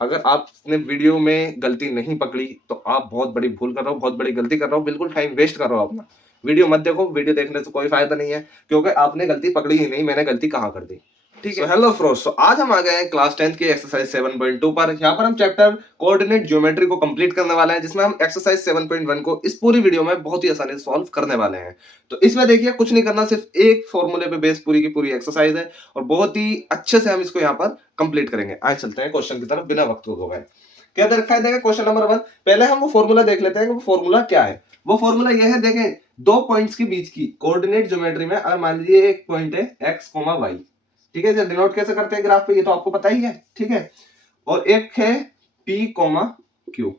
अगर आपने वीडियो में गलती नहीं पकड़ी तो आप बहुत बड़ी भूल कर रहे हो, बहुत बड़ी गलती कर रहे हो, बिल्कुल टाइम वेस्ट कर रहे हो अपना। वीडियो मत देखो, वीडियो देखने से कोई फायदा नहीं है, क्योंकि आपने गलती पकड़ी ही नहीं, मैंने गलती कहाँ कर दी। ठीक है। हेलो फ्रेंड्स, तो आज हम आ गए हैं क्लास 10 की एक्सरसाइज 7.2 पर। यहाँ पर हम चैप्टर कोऑर्डिनेट ज्योमेट्री को कंप्लीट करने वाले हैं, जिसमें हम एक्सरसाइज 7.1 को इस पूरी वीडियो में बहुत ही आसानी से सॉल्व करने वाले हैं। तो इसमें देखिए कुछ नहीं करना, सिर्फ एक फॉर्मूले पे बेस पूरी की पूरी एक्सरसाइज है और बहुत ही अच्छे से हम इसको यहाँ पर कंप्लीट करेंगे। आइए चलते हैं क्वेश्चन की तरफ बिना वक्त को गए। क्या दे रखा है, देखें क्वेश्चन नंबर 1। पहले हम वो फॉर्मूला देख लेते हैं कि वो फॉर्मूला क्या है। वो फॉर्मूला ये है, देखें दो पॉइंट्स के बीच की कोऑर्डिनेट ज्योमेट्री में अगर मान लीजिए एक पॉइंट है x, y, ठीक है, डिनोट कैसे करते हैं ग्राफ पे, ये तो आपको पता ही है। ठीक है, और एक है p, q,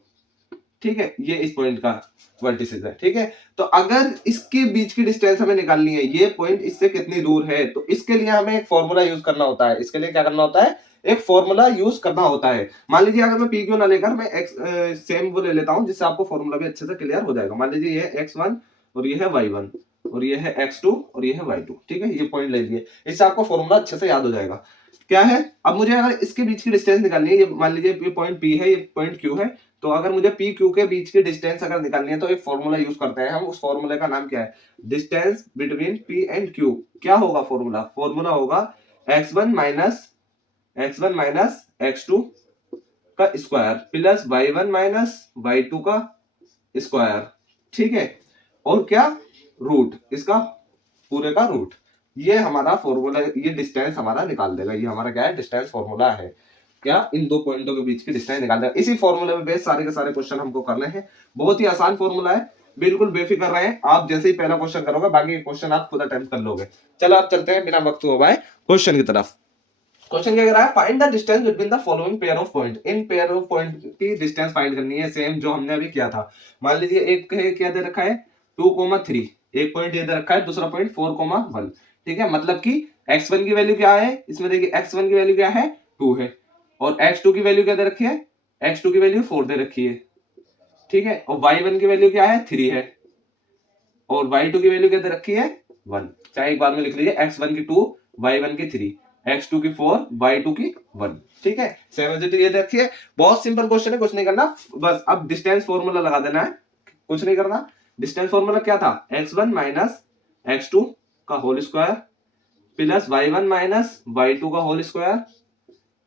ठीक है, ये इस पॉइंट का वर्टिसेस है। ठीक है, तो अगर इसके बीच की डिस्टेंस हमें निकालनी है, ये पॉइंट इससे कितनी दूर है, तो इसके लिए हमें एक फॉर्मूला यूज करना होता है। इसके लिए क्या करना होता है, एक फॉर्मूला यूज करना होता है। मान लीजिए अगर मैं पी क्यू ना लेकर मैं एक्स सेम वो ले लेता हूं, जिससे आपको फॉर्मूला भी अच्छे से क्लियर हो जाएगा। मान लीजिए ये है x1 और ये है y1 और ये है x2 और ये है y2। ठीक है, ये पॉइंट ले लिए, इससे आपको फॉर्मूला अच्छे से याद हो जाएगा। क्या है, अब मुझे अगर इसके बीच की डिस्टेंस निकालनी है, ये मान लीजिए ये पॉइंट P है, ये पॉइंट Q है, तो अगर मुझे पी क्यू के बीच की डिस्टेंस अगर निकालनी है तो एक फॉर्मूला यूज करते हैं हम। उस फॉर्मूले का नाम क्या है, distance between P and Q. क्या होगा फॉर्मूला, फॉर्मूला होगा x1 माइनस x2 का square plus y1 minus y2 का स्क्वायर। ठीक है, और क्या, रूट, इसका पूरे का रूट। ये हमारा फॉर्मूला, ये डिस्टेंस हमारा निकाल देगा। ये हमारा क्या है, डिस्टेंस फॉर्मूला है। क्या, इन दो पॉइंटों के बीच की डिस्टेंस निकाल देगा। इसी फॉर्मूले में बेस सारे के सारे क्वेश्चन हमको करने हैं। बहुत ही आसान फॉर्मूला है, बिल्कुल बेफिक्र रहें। आप जैसे ही पहला क्वेश्चन करोगे, बाकी क्वेश्चन आप खुद अटेम्प्ट कर लोगे। चलो आप चलते हैं बिना वक्त हुए क्वेश्चन की तरफ। क्वेश्चन क्या कह रहा है, find the distance between the following pair of point. In pair of point की डिस्टेंस फाइंड करनी है, सेम जो हमने अभी किया था। मान लीजिए एक क्या दे रखा है 2,3, एक पॉइंट ये दे रखा है, दूसरा पॉइंट 4,1। ठीक है, मतलब कि x1 की वैल्यू क्या है, इसमें देखिए x1 की वैल्यू क्या है, 2 है, और x2 की वैल्यू क्या दे रखी है, x2 की वैल्यू 4 दे रखी है। ठीक है, और y1 की वैल्यू क्या है, 3 है, और y2 की वैल्यू क्या दे रखी है, 1। चाहे एक बार में लिख लीजिए, x1 की 2, y1 की 3, x2 की 4, y2 की 1। ठीक है, सेवन ये देखिए, बहुत सिंपल क्वेश्चन है, कुछ नहीं करना, बस अब डिस्टेंस फॉर्मूला लगा देना है, कुछ नहीं करना। डिस्टेंस फॉर्मूला क्या था, x1 माइनस x2 का whole square plus y1 minus y2 का होल स्क्वायर,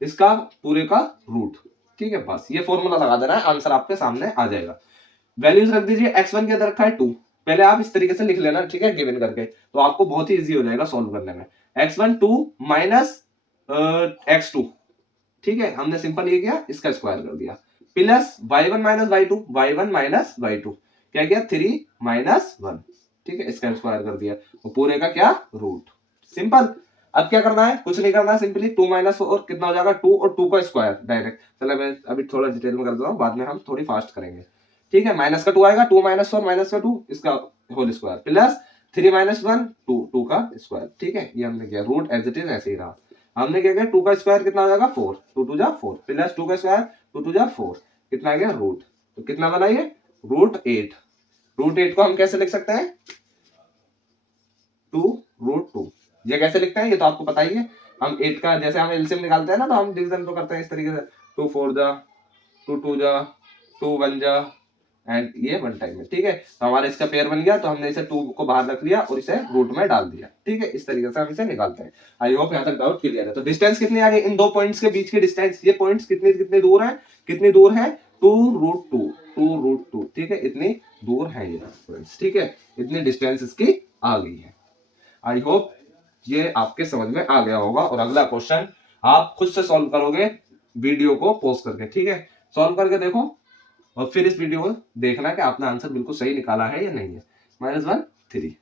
इसका पूरे का रूट। ठीक है, बस ये फॉर्मूला लगा देना है, आंसर आपके सामने आ जाएगा। वैल्यूज रख दीजिए, x1 के अंदर रखा है 2, पहले आप इस तरीके से लिख लेना। ठीक है, गिवन करके, तो आपको बहुत ही इजी हो जाएगा सॉल्व करने में। x1 2 माइनस x2, ठीक है, हमने सिंपल ये किया, इसका स्क्वायर कर दिया, plus y1 minus y2, y1 minus y2 क्या किया, 3 माइनस 1। ठीक है, इसका स्क्वायर कर दिया, और पूरे का क्या, रूट। सिंपल। अब क्या करना है, कुछ नहीं करना है, सिंपली 2 माइनस 4 कितना हो जाएगा, 2 और 2 का स्क्वायर डायरेक्ट। चलो मैं अभी थोड़ा डिटेल में कर देता हूँ, बाद में हम थोड़ी फास्ट करेंगे। ठीक है, माइनस का 2 आएगा, 2 माइनस 4 माइनस का 2, इसका होल स्क्वायर प्लस 3 माइनस 1 2 का स्क्वायर। ठीक है, ये हमने किया, रूट एज इट इज ऐसे ही रहा। हमने क्या किया, 2 का स्क्वायर कितना हो जाएगा, 4, 2 2 जा 4 प्लस 2 का स्क्वायर 2 2 जा 4, कितना आ गया, रूट। तो कितना बना ये, रूट 8। रूट 8 को हम कैसे लिख सकते हैं, 2 रूट 2। ये कैसे लिखते हैं, ये तो आपको पता ही है। हम 8 का जैसे हम एलसीएम निकालते हैं ना, तो हम डिवीजन तो करते हैं इस तरीके से, 2 4 जा 2 2 जा 2 1 जा एंड ये 1 टाइम में। ठीक है, तो हमारा इसका पेयर बन गया, तो हमने इसे 2 को बाहर रख लिया और इसे रूट में डाल दिया। ठीक है, इस तरीके से हम इसे निकालते हैं। आई होप यहाँ तक डाउट क्लियर है। तो डिस्टेंस कितनी आ गई, इन दो पॉइंट्स के बीच की डिस्टेंस, ये पॉइंट्स कितनी कितनी दूर है, कितनी दूर है, 2 रूट 2 2 रूट 2। ठीक है, इतनी दूर है ये पॉइंट्स। ठीक है, इतनी डिस्टेंस इसकी आ गई है। आई होप ये आपके समझ में आ गया होगा। और अगला क्वेश्चन आप खुद से सॉल्व करोगे, वीडियो को पॉज करके। ठीक है, सॉल्व करके देखो और फिर इस वीडियो को देखना कि आपने आंसर बिल्कुल सही निकाला है या नहीं है। -1 3।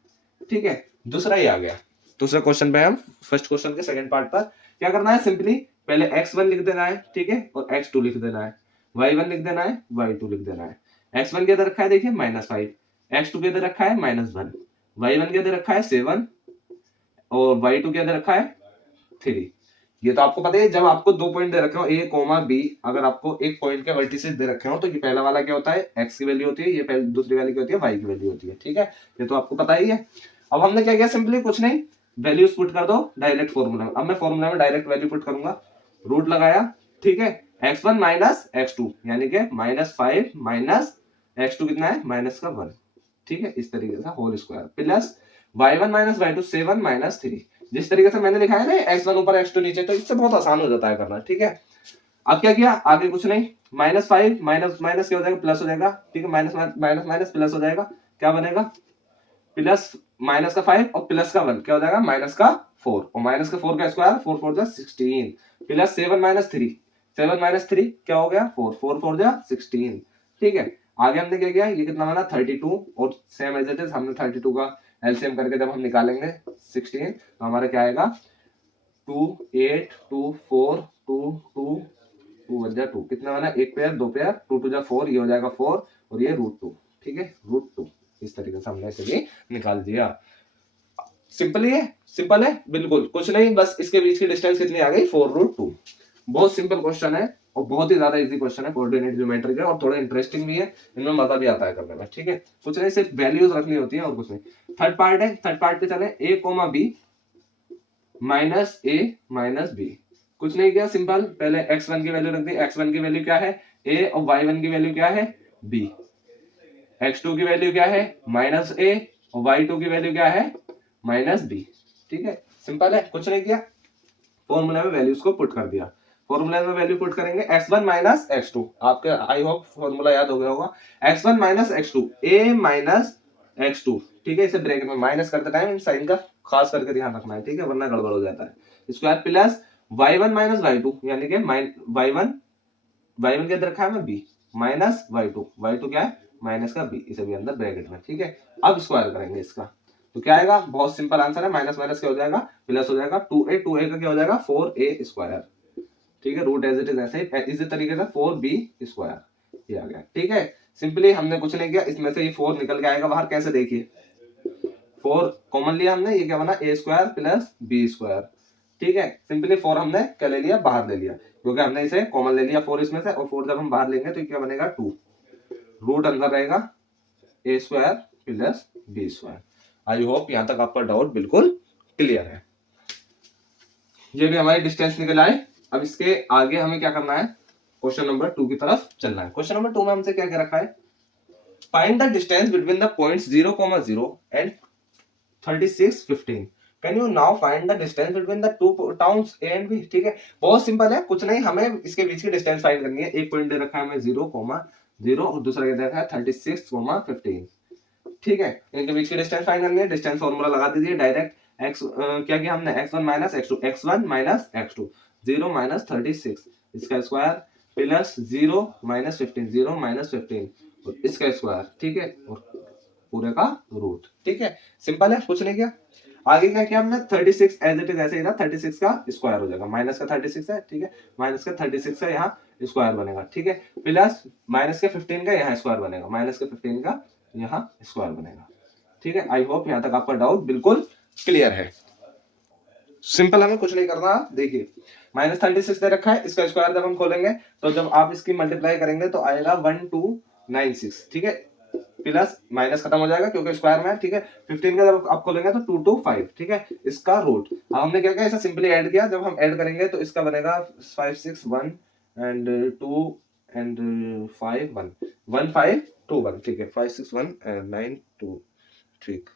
ठीक है, दूसरा ही आ गया। दूसरे क्वेश्चन पे हम फर्स्ट क्वेश्चन के सेकंड पार्ट पर क्या करना है, सिंपली पहले x1 लिख देना है। ठीक है, और x2 लिख देना है, y1 लिख देना है, y2 लिख देना है। x1 के अंदर रखा है देखिए -5, x2 के अंदर रखा है -1, y1 के अंदर रखा है 7 और y2 के अंदर रखा है 3। ये तो आपको पता है, जब आपको दो पॉइंट दे रखे हो a, b, अगर आपको एक पॉइंट के वर्टिसेस दे रखे हो, तो ये पहला वाला क्या होता है, x की वैल्यू होती है, ये पहले दूसरी वाली क्या होती है, y की वैल्यू होती है। ठीक है, ये तो आपको पता ही है। अब हमने क्या किया, सिंपली कुछ नहीं, वैल्यूज पुट कर दो डायरेक्ट फॉर्मूला में। अब मैं फॉर्मूला में डायरेक्ट वैल्यू पुट करूंगा, रूट लगाया। ठीक है, x1 माइनस x2 यानी कि -5 माइनस x2 कितना है -1, ठीक है, इस तरीके से whole square plus y1 minus y2 7 minus 3, जिस तरीके से मैंने लिखा है ना x1 ऊपर x2 नीचे, तो इससे बहुत आसान हो जाता है करना, ठीक है। अब क्या किया, आगे कुछ नहीं, -5 माइनस माइनस क्या हो जाएगा, प्लस हो जाएगा, ठीक है, माइनस माइनस माइनस प्लस हो जाएगा, क्या बनेगा, प्लस माइनस का 5 और प्लस का 1 क्या हो जाएगा, माइनस का 4, और माइनस का 4 का स्क्वायर 4 4 जा 16, प्लस 7 माइनस 3, 7 माइनस 3 क्या हो गया, 4 4 4 जा 16, ठीक है। आगे हमने क्या किया, ये कितना बना 32, और सेम एज इट इज हमने 32 का एलसीएम करके जब हम निकालेंगे 16, तो हमारा क्या आएगा 2 8 2 4 2 2 2 1 जा 2, कितना बना, एक पेयर, दो पेयर, 2 2 जा 4, ये हो जाएगा 4, और ये √2, ठीक है, √2, इस तरीके से हमने इसे भी निकाल दिया। सिंपल है बिल्कुल, कुछ नहीं, बस इसके बीच की डिस्टेंस कितनी आ गई, 4√2। बहुत सिंपल क्वेश्चन है और बहुत ही ज्यादा इजी क्वेश्चन है, कोऑर्डिनेट ज्योमेट्री का, और थोड़ा इंटरेस्टिंग भी है, इनमें मजा भी आता है करने में, ठीक है। कुछ नहीं, सिर्फ वैल्यूज रखनी होती है और कुछ नहीं। थर्ड पार्ट है, थर्ड पार्ट पे चले, a, b minus a minus b, कुछ नहीं किया, सिंपल, पहले x1 की वैल्यू रख दी, x1 की वैल्यू क्या है a, और y1 की वैल्यू क्या है b, x2 की वैल्यू क्या है -a, और y2 की वैल्यू क्या है -b, ठीक है, सिंपल है, कुछ नहीं किया, फॉर्मूला में वैल्यूज को पुट कर दिया। फॉर्मूला में वैल्यू पुट करेंगे, x1 माइनस x2, आपके आई होप फॉर्मूला याद हो गया होगा, x1 minus x2, a minus x2, ठीक है, इसे ब्रैकेट में माइनस करते टाइम इन साइन का खास करके ध्यान रखना है, ठीक है, वरना गड़बड़ हो जाता है। Square plus y1 minus y2 यानी कि y1 के अंदर रखा है मैं b माइनस y2 क्या है माइनस का b, इसे भी अंदर ब्रैकेट में, ठीक है। अब स्क्वायर करेंगे इसका, तो क्या आएगा, बहुत सिंपल आंसर है, माइनस माइनस क्या हो जाएगा, प्लस हो जाएगा, 2a का क्या हो जाएगा 4a स्क्वायर, ठीक है, रूट एज इट इज ऐसे इसी तरीके से 4b स्क्वायर, ये आ गया, ठीक है। सिंपली हमने कुछ नहीं किया, इसमें से ये 4 निकल के आएगा बाहर, कैसे देखिए, 4 कॉमन लिया हमने, ये क्या बना a square plus b square, ठीक है। सिंपली 4 हमने क्या ले लिया, बाहर ले लिया, क्योंकि हमने इसे कॉमन ले लिया 4 इसमें से, और 4 जब हम बाहर लेंगे तो क्या बनेगा 2, रूट अंदर रहेगा a square plus b square. I hope यहां तक आपका डाउट बिल्कुल क्लियर है। ये भी हमारी डिस्टेंस निकल आए। अब इसके आगे हमें क्या करना है, क्वेश्चन नंबर 2 की तरफ चलना है। क्वेश्चन नंबर 2 में हमसे क्या क्या रखा है, find the distance between the points 0,0 and 36 15, can you now find the distance between the two towns A and B, ठीक है, बहुत सिंपल है, कुछ नहीं, हमें इसके बीच की डिस्टेंस फाइंड करनी है। एक पॉइंट दे रखा है हमें 0,0 और दूसरा क्या दे रखा है 36,15, ठीक है, इनके बीच की डिस्टेंस फाइंड करनी है। डिस्टेंस फॉर्मूला लगा दीजिए डायरेक्ट, x क्या किया हमने, x1 minus x2, x1 minus x2, 0 minus 36, इसका स्क्वायर प्लस 0 माइनस 15, 0 माइनस 15, और इसका स्क्वायर, ठीक है, और पूरे का रूट, ठीक है, सिंपल है, कुछ नहीं किया। आगे क्या किया हमने, 36 एज इट इज ऐसे ही था, 36 का स्क्वायर हो जाएगा, माइनस का 36 है, ठीक है, माइनस का 36 का यहाँ स्क्वायर बनेगा, ठीक है, प्लस माइनस के 15 का यहाँ स्क्वायर बनेगा, माइनस के 15 का यहाँ स्क्वायर बनेगा, ठीक है। आई होप यहाँ तक आपका डाउट बिल्कुल क्लियर है। सिंपल, हमें कुछ नहीं करना, देखिए -36 दे रखा है, इसका स्क्वायर जब हम खोलेंगे तो जब आप इसकी मल्टीप्लाई करेंगे तो आएगा 1296, ठीक है, प्लस माइनस खत्म हो जाएगा क्योंकि स्क्वायर में है, ठीक है। 15 का जब आप खोलेंगे तो 225, ठीक है, इसका रूट। अब हमने क्या किया, इसे सिंपली ऐड किया, जब हम ऐड करेंगे तो इसका बनेगा 561 एंड 2 एंड 5 1 1521, ठीक है, 561 एंड 9 2, ठीक,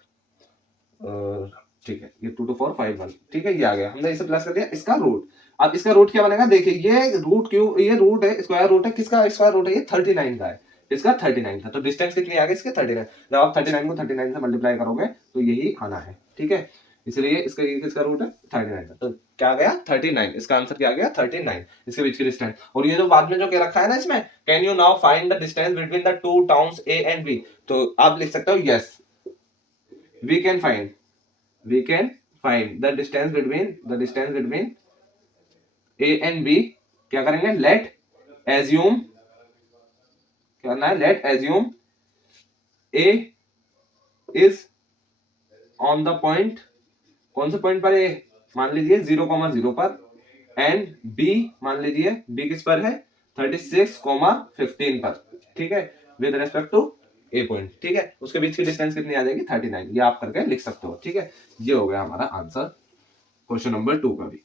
ठीक है, ये 2 2 4 5 1, ठीक है, ये आ गया, हमने इसे प्लस कर दिया, इसका रूट। अब इसका रूट क्या बनेगा, देखिए ये रूट क्यों, ये रूट है, स्क्वायर रूट है, किसका स्क्वायर रूट है, ये 39 का है, इसका 39 था, तो डिस्टेंस कितनी आ गई इसके 39। जब आप 39 को 39 से मल्टीप्लाई करोगे तो यही आना है, ठीक है, इसलिए इसका ये किसका रूट है 39 का, तो क्या गया 39, इसका आंसर क्या गया 39, इसके बीच की डिस्टेंस। और ये जो बाद में जो क्या रखा है ना इसमें, can you now find the distance between the two towns A and B, तो आप लिख सकते हो yes, we can find the distance between A and B. क्या करेंगे, लेट एज्यूम, क्या करना है, let assume A is on the point, कौन से पॉइंट पर, ए मान लीजिए 0,0 पर, एंड बी मान लीजिए बी किस पर है 36,15 पर, ठीक है, with respect to A point, ठीक है, उसके बीच की डिस्टेंस कितनी आ जाएगी 39, ये आप करके लिख सकते हो, ठीक है। ये हो गया हमारा आंसर क्वेश्चन नंबर 2 का भी।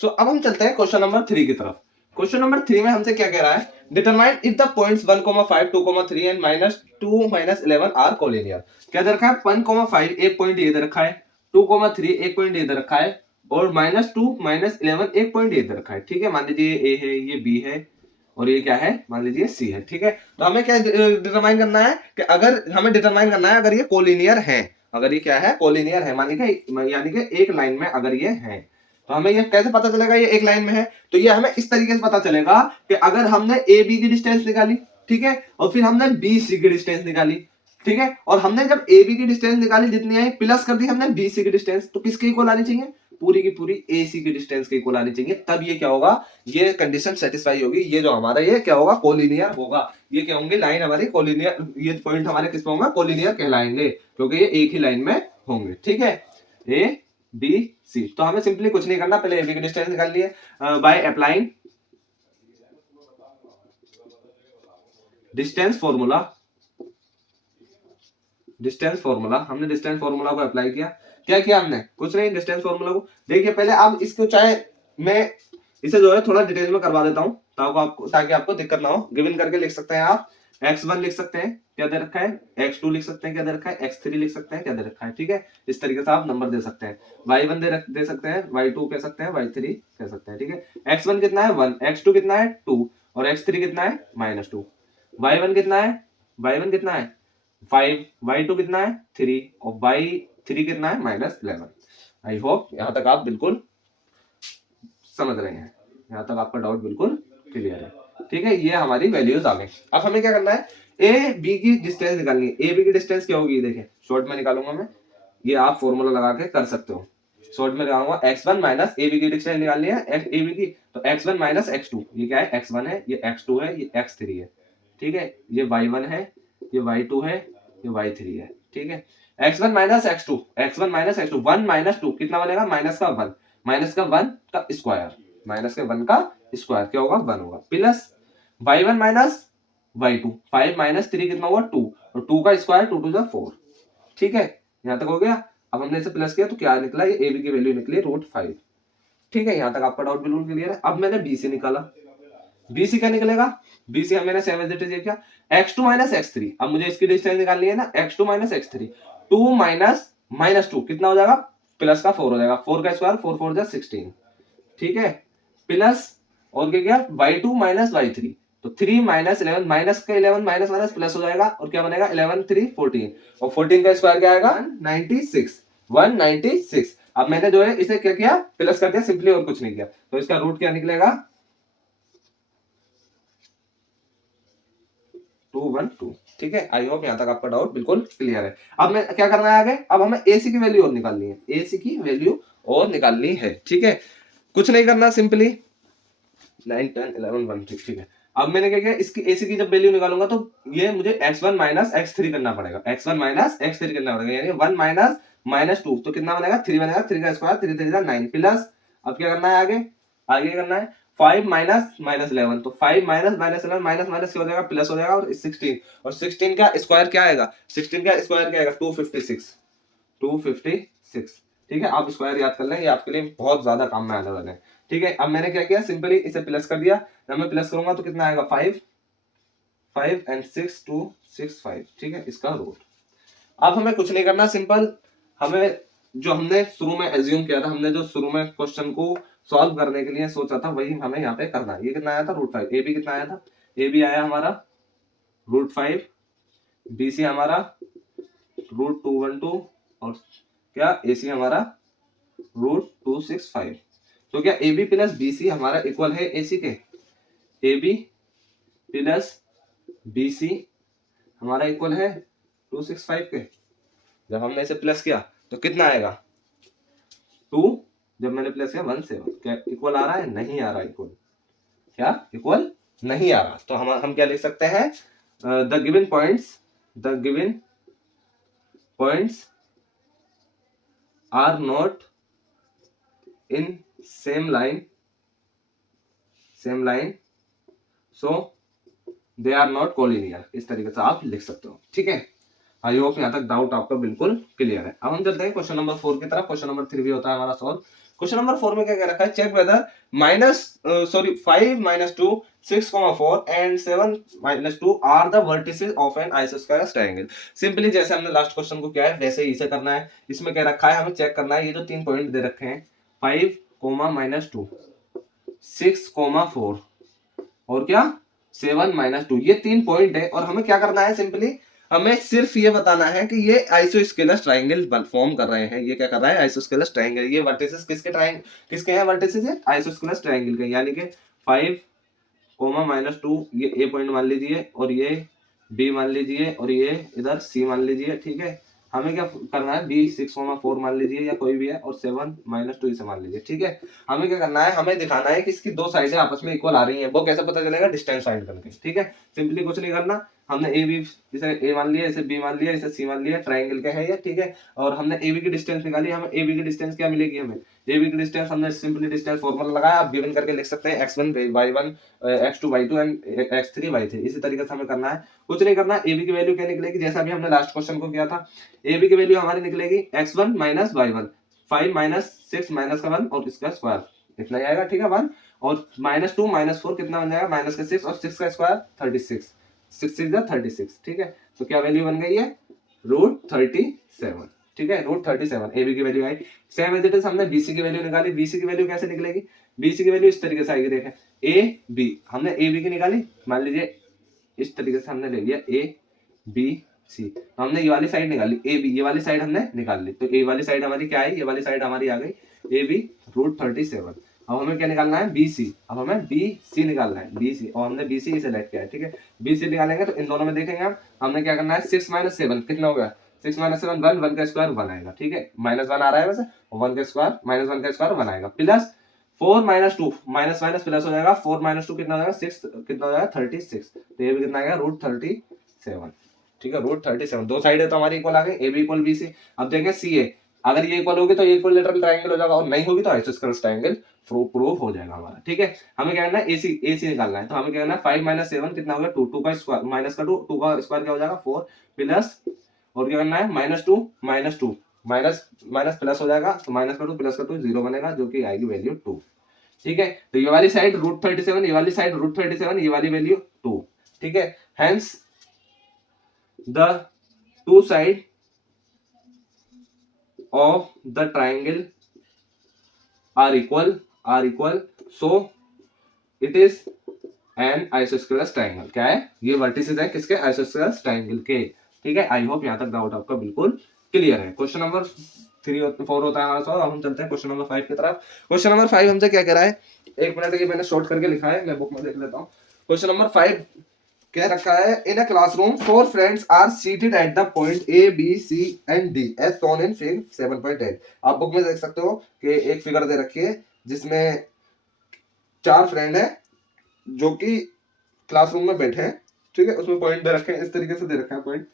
सो अब हम चलते हैं क्वेश्चन नंबर 3 की तरफ। क्वेश्चन नंबर 3 में हमसे क्या कह रहा है, determine if the points 1,5 2,3 and -2 -11 are collinear. क्या दे रखा है, 1,5 एक पॉइंट ये दे रखा है, 2,3 एक पॉइंट ये दे रखा है, और -2 -11 एक पॉइंट ये दे रखा है। ठीक है, मान लीजिए ये A है, ये B है, और ये क्या है, मान लीजिए C है। ठीक है, तो हमें क्या डिटरमाइन करना है कि अगर हमें डिटरमाइन करना है अगर ये कोलिनियर है, अगर ये क्या है, कोलिनियर है, यानी कि एक लाइन में अगर ये है, तो हमें ये कैसे पता चलेगा ये एक लाइन में है, तो ये हमें इस तरीके से पता चलेगा कि अगर हमने ए बी की डिस्टेंस निकाली, ठीक है, और फिर हमने बी सी की डिस्टेंस निकाली, ठीक है, और हमने जब ए बी की डिस्टेंस निकाली जितनी आई प्लस कर दी हमने बी सी की डिस्टेंस, तो किसके इक्वल आनी चाहिए, पूरी की पूरी ए सी की डिस्टेंस के इक्वल आनी चाहिए, तब ये क्या होगा, ये कंडीशन सेटिस्फाई होगी, ये जो हमारा ये क्या होगा, कोलिनियर होगा। ये क्या होंगे, लाइन हमारी कोलिनियर, ये पॉइंट हमारे किस में होगा, कोलिनियर कहलाएंगे, क्योंकि ये एक ही लाइन में होंगे। ठीक है, ए बी सी, तो हमें सिंपली कुछ नहीं करना, पहले ए बी की डिस्टेंस निकाल लिए by applying distance formula. Distance formula, हमने डिस्टेंस फॉर्मूला को अप्लाई किया। क्या किया हमने, कुछ नहीं, डिस्टेंस फॉर्मूला को देखिए पहले। आप इसको चाहे मैं इसे जो है थोड़ा डिटेल में करवा देता हूं ताकि आपको दिक्कत ना हो। गिवन करके लिख सकते हैं आप, x1 लिख सकते हैं, क्या दे रखा है, x2 लिख सकते हैं, क्या दे रखा है, x3 लिख सकते हैं, क्या दे रखा है। ठीक है, इस तरीके से आप नंबर दे सकते हैं। y1 दे सकते हैं, y2 कह सकते हैं, y3 कह सकते हैं। ठीक है, x1 कितना है 1, x2 कितना है 2, और x3 कितना है -2। y1 कितना है, y1 कितना है 5, y2 कितना है 3, और y3 कितना है -11। आई होप यहां तक आप बिल्कुल समझ रहे हैं, यहां तक आपका डाउट बिल्कुल क्लियर है। ठीक है, ये हमारी वैल्यूज आ गई। अब हमें क्या करना है, ए बी की डिस्टेंस निकालनी है। ए बी की डिस्टेंस क्या होगी, देखें शॉर्ट में निकालूंगा मैं, ये आप फॉर्मूला लगा के कर सकते हो। शॉर्ट में लगाऊंगा x1 माइनस ए बी की डिस्टेंस निकालनी है, ए बी की, तो x1 माइनस x2, ये क्या है, x1 है, ये x2 है, ये x3 है। ठीक है, ये y1 है, ये y2 है, ये y3 है। ठीक है, x1 minus x2, x1 minus x2, 1 minus 2 कितना बनेगा, माइनस का 1, माइनस का 1 का स्क्वायर, माइनस के 1 का स्क्वायर क्या होगा, 1 होगा, plus y1 minus y2, 5 minus 3 कितना हुआ 2, और 2 का स्क्वायर 2 2 4। ठीक है, यहां तक हो गया। अब हमने इसे प्लस किया तो क्या निकला, ये ए बी की वैल्यू निकली √5। ठीक है, यहां तक आपका डाउट बिल्कुल क्लियर है। अब मैंने बी से निकाला, बी सी क्या निकलेगा, बी सी मैंने सेम एज इट इज किया, x2 माइनस x3। अब मुझे इसकी डिस्टेंस निकालनी है ना, x2 माइनस x3, 2 माइनस -2 कितना हो जाएगा, प्लस का 4 हो जाएगा, 4 का स्क्वायर 4 4 जा 16। ठीक है, प्लस और क्या गया y2 माइनस y3, तो 3 माइनस 11, माइनस का 11 माइनस माइनस प्लस हो जाएगा, और क्या बनेगा 11 3 14, और 14 का स्क्वायर क्या आएगा 196। अब मैंने जो है इसे क्या किया, प्लस कर दिया सिंपली, और कुछ नहीं किया, तो इसका रूट क्या निकलेगा 212। ठीक है, आई होप यहां तक आपका डाउट बिल्कुल क्लियर है। अब मैं क्या करना है आगे, अब हमें एसी की वैल्यू और निकालनी है, एसी की वैल्यू और निकालनी है। ठीक है, कुछ नहीं करना, सिंपली 9 10 11 1 ठीक है। अब मैंने क्या किया, इसकी एसी की जब वैल्यू निकालूंगा तो ये मुझे x1 माइनस x3 करना पड़ेगा, x1 माइनस x3 करना पड़ेगा, यानी 1 माइनस -2, तो कितना बनेगा 3 बनेगा, 3 का स्क्वायर 3 3 9 प्लस, अब क्या करना है आगे, आगे करना है 5 माइनस -11, तो 5 माइनस -11 माइनस माइनस क्या हो जाएगा, प्लस हो जाएगा, और 16, और 16 का स्क्वायर क्या आएगा, 16 का स्क्वायर क्या आएगा 256। ठीक है, आप स्क्वायर याद कर लें, ये आपके लिए बहुत ज्यादा काम में आने वाले हैं। ठीक है, अब मैंने क्या किया, सिंपली इसे प्लस कर दिया, जब मैं प्लस करूंगा तो कितना आएगा 5 एंड 6 2 6 5। ठीक है, इसका रूट। अब हमें कुछ नहीं करना, सिंपल हमें जो हमने शुरू में एज्यूम किया था, हमने जो शुरू में क्वेश्चन को सॉल्व करने के लिए सोचा था वही हमें यहाँ पे करना है। ये कितना आया था √5, ए बी कितना आया था, ए बी आया हमारा √5, बी सी हमारा √212, और क्या ए सी हमारा √265। तो क्या A B plus B C हमारा इक्वल है ए सी के, A B plus B C हमारा इक्वल है 265 के। जब हमने इसे प्लस किया तो कितना आएगा 2, जब मैंने प्लस किया 1 7, क्या इक्वल आ रहा है, नहीं आ रहा इक्वल, क्या इक्वल नहीं आ रहा, तो हम क्या लिख सकते हैं, the given points are not in same line so they are not collinear, इस तरीके से आप लिख सकते हो। ठीक है, आई होप यहाँ तक डाउट आपका बिल्कुल क्लियर है। अब हम चलते हैं क्वेश्चन नंबर 4 की तरफ। क्वेश्चन नंबर 3 भी होता है हमारा सॉल्व। क्वेश्चन नंबर 4 में क्या कह रखा है, check whether five minus two 6,4 and 7 minus two are the vertices of an isosceles triangle. Simply जैसे हमने लास्ट क्वेश्चन को किया है वैसे ही इसे करना है। इसमें क्या रखा है, हमें चेक करना है ये जो 3 पॉइंट दे रखे हैं 5,-2 6,4 और क्या 7-2, ये 3 पॉइंट है और हमें क्या करना है, सिंपली हमें सिर्फ ये बताना है कि ये आइसोस्केलस ट्रायंगल फॉर्म कर रहे हैं। ये क्या कर रहा है, आइसोस्केलस ट्रायंगल। ये वर्टिसेस किसके हैं, वर्टिसेस है आइसोस्केलस ट्रायंगल के, यानी कि 5,-2 ये ए पॉइंट मान लीजिए और ये बी मान लीजिए और ये इधर सी मान लीजिए। ठीक है, हमें क्या करना है, बी 6,4 मान लीजिए या कोई भी है और 7-2 इसे मान लीजिए। ठीक है, हमें क्या करना है, हमें दिखाना है कि इसकी दो साइडें आपस में इक्वल आ रही हैं। वो कैसे पता चलेगा, डिस्टेंस फाइंड करके। ठीक है, सिंपली कुछ नहीं करना, हमने ए बी इसे ए मान लिया, इसे बी मान लिया, इसे सी मान लिया, ट्राइंगल का है ये। ठीक है, और हमने ए बी की डिस्टेंस निकाली। हमें ए बी की डिस्टेंस क्या मिलेगी, हमें ए बी की डिस्टेंस हमने सिंपली डिस्टेंस फॉर्मूला लगाया, आप गिवन करके लिख सकते हैं x1 y1 x2 y2 and x3 y3। इसी तरीके से हमें करना है, कुछ नहीं करना। ए बी की वैल्यू क्या निकलेगी, जैसा भी हमने लास्ट क्वेश्चन को किया था, ए बी की वैल्यू हमारी निकलेगी x1 minus y1, 5 minus 6 minus का 1 और इसका स्क्वायर इतना ही आएगा। ठीक है, 1 और -2 -4 कितना बन जाएगा, माइनस का 6 और 6 का स्क्वायर 36, 6 इज 36। ठीक है, तो क्या वैल्यू बन गई है, √37। ठीक है, √37 ए बी की वैल्यू आई। सेम एज इट इज हमने बीसी की वैल्यू निकाली। बीसी की वैल्यू कैसे निकलेगी, बीसी की वैल्यू इस तरीके से आएगी। देखें, ए बी हमने ए बी की निकाली, मान लीजिए इस तरीके से हमने ले लिया ए बी सी, तो हमने ये वाली साइड निकाली ए बी, ये वाली साइड हमने निकाल ली। तो ए वाली साइड हमारी क्या आई, ये वाली साइड हमारी आ गई ए बी √37। अब हमें क्या निकालना है, बी सी। अब हमें बी सी निकालना है, बी सी, और हमने बी सी सेलेक्ट किया है। ठीक है, बी सी निकालेंगे तो इन दोनों में देखेंगे हम, हमने क्या करना है, 6 - 7 कितना हो गया, 6 - 7 1, 1 का स्क्वायर 1 आएगा। ठीक है, -1 आ रहा है वैसे, और 1 का स्क्वायर -1 का स्क्वायर 1 आएगा, प्लस 4 - 2 माइनस माइनस प्लस हो जाएगा, 4 - 2 कितना हो जाएगा, 6 कितना हो जाएगा 36। तो ये भी कितना आएगा, √37। ठीक है, √37, दो साइड है तो हमारी इक्वल आ गई, A B equal B C. अब देखें सी ए, अगर ये इक्वल होगी तो ये इक्विलैटरल ट्रायंगल हो जाएगा, और नहीं होगी तो आइसोस्केलस ट्रायंगल प्रूफ हो जाएगा हमारा। ठीक है, हमें क्या करना है, एसी निकालना है। तो हमें क्या करना है, 5 - 7 कितना हो गया, 2, 2 का स्क्वायर माइनस का 2, 2 का स्क्वायर क्या हो जाएगा 4, प्लस और क्या करना है, -2 माइनस माइनस प्लस हो जाएगा, तो माइनस का 2 प्लस का 2 0 बनेगा, जो कि आएगी वैल्यू 2। ठीक है, तो ये वाली साइड √37, ये वाली साइड √37, ये वाली वैल्यू 2। ठीक है, hence the two side of the triangle are equal, so it is an isosceles triangle। क्या है, ये वर्टिसेस है किसके, आइसोस्केलस ट्रायंगल के। ठीक है, आई होप यहाँ तक डाउट आपका बिल्कुल क्लियर है। क्वेश्चन नंबर 4 होता है हमारा सॉल्व। अब हम चलते हैं क्वेश्चन नंबर 5 की तरफ। क्वेश्चन नंबर 5 हमसे क्या कह रहा है, एक मिनट, ये मैंने शॉर्ट करके लिखा है, मैं बुक में देख लेता हूँ। क्वेश्चन नंबर 5 कह रखा है, in a classroom 4 friends are seated at the point A B C and D as shown in figure 7.8। आप बुक में देख सकते हो कि एक फिगर दे रखी है जिसमें 4 फ्रेंड है जो कि क्लासरूम में बैठे हैं। ठीक है, उसमें पॉइंट दे रखे हैं, इस तरीके से दे रखे हैं पॉइंट।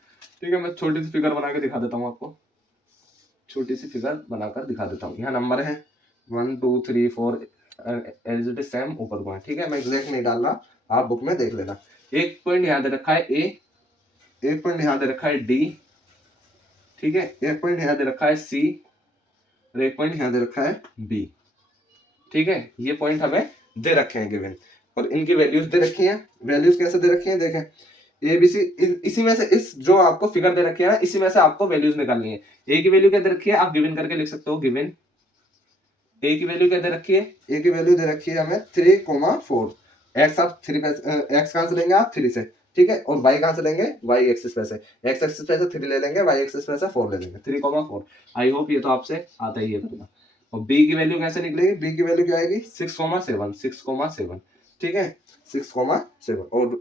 ठीक है, मैं छोटी सी फिगर बना के दिखा देता हूँ आपको, छोटी सी फिगर बनाकर दिखा देता हूँ। यहाँ नंबर है 1 2 3 4 एज इट इज सेम ऊपर पॉइंट। ठीक है, मैं एग्जैक्ट नहीं डाल रहा, आप बुक में देख लेना। एक पॉइंट यहाँ दे रखा है ए, एक पॉइंट यहाँ दे रखा है डी। ठीक है, एक पॉइंट यहाँ दे रखा है सी और एक पॉइंट यहाँ दे रखा है बी। ठीक है, ये पॉइंट हमें दे रखे हैं गिवन, और इनकी वैल्यूज दे रखी हैं। वैल्यूज कैसे दे रखी हैं, देखें ए बी सी, इसी में से इस जो आपको फिगर दे रखी है ना, इसी में से आपको वैल्यूज निकालनी है। ए की वैल्यू क्या दे रखी है, आप गिवन करके लिख सकते हो, गिवन ए की वैल्यू क्या दे रखी है, ए की वैल्यू दे रखी है हमें 3,4। एक्स आप 3 एक्स कहां से लेंगे आप 3 से। ठीक है, और वाई कहां से लेंगे, वाई एक्सिस पे से, एक्स एक्सिस पे से 3 ले लेंगे, वाई एक्सिस पे से 4 ले लेंगे, 3,4। आई होप ये तो आपसे आता ही है करना। और बी की वैल्यू कैसे निकलेगी, बी की वैल्यू क्या आएगी 6,7। ठीक है, 6,7। और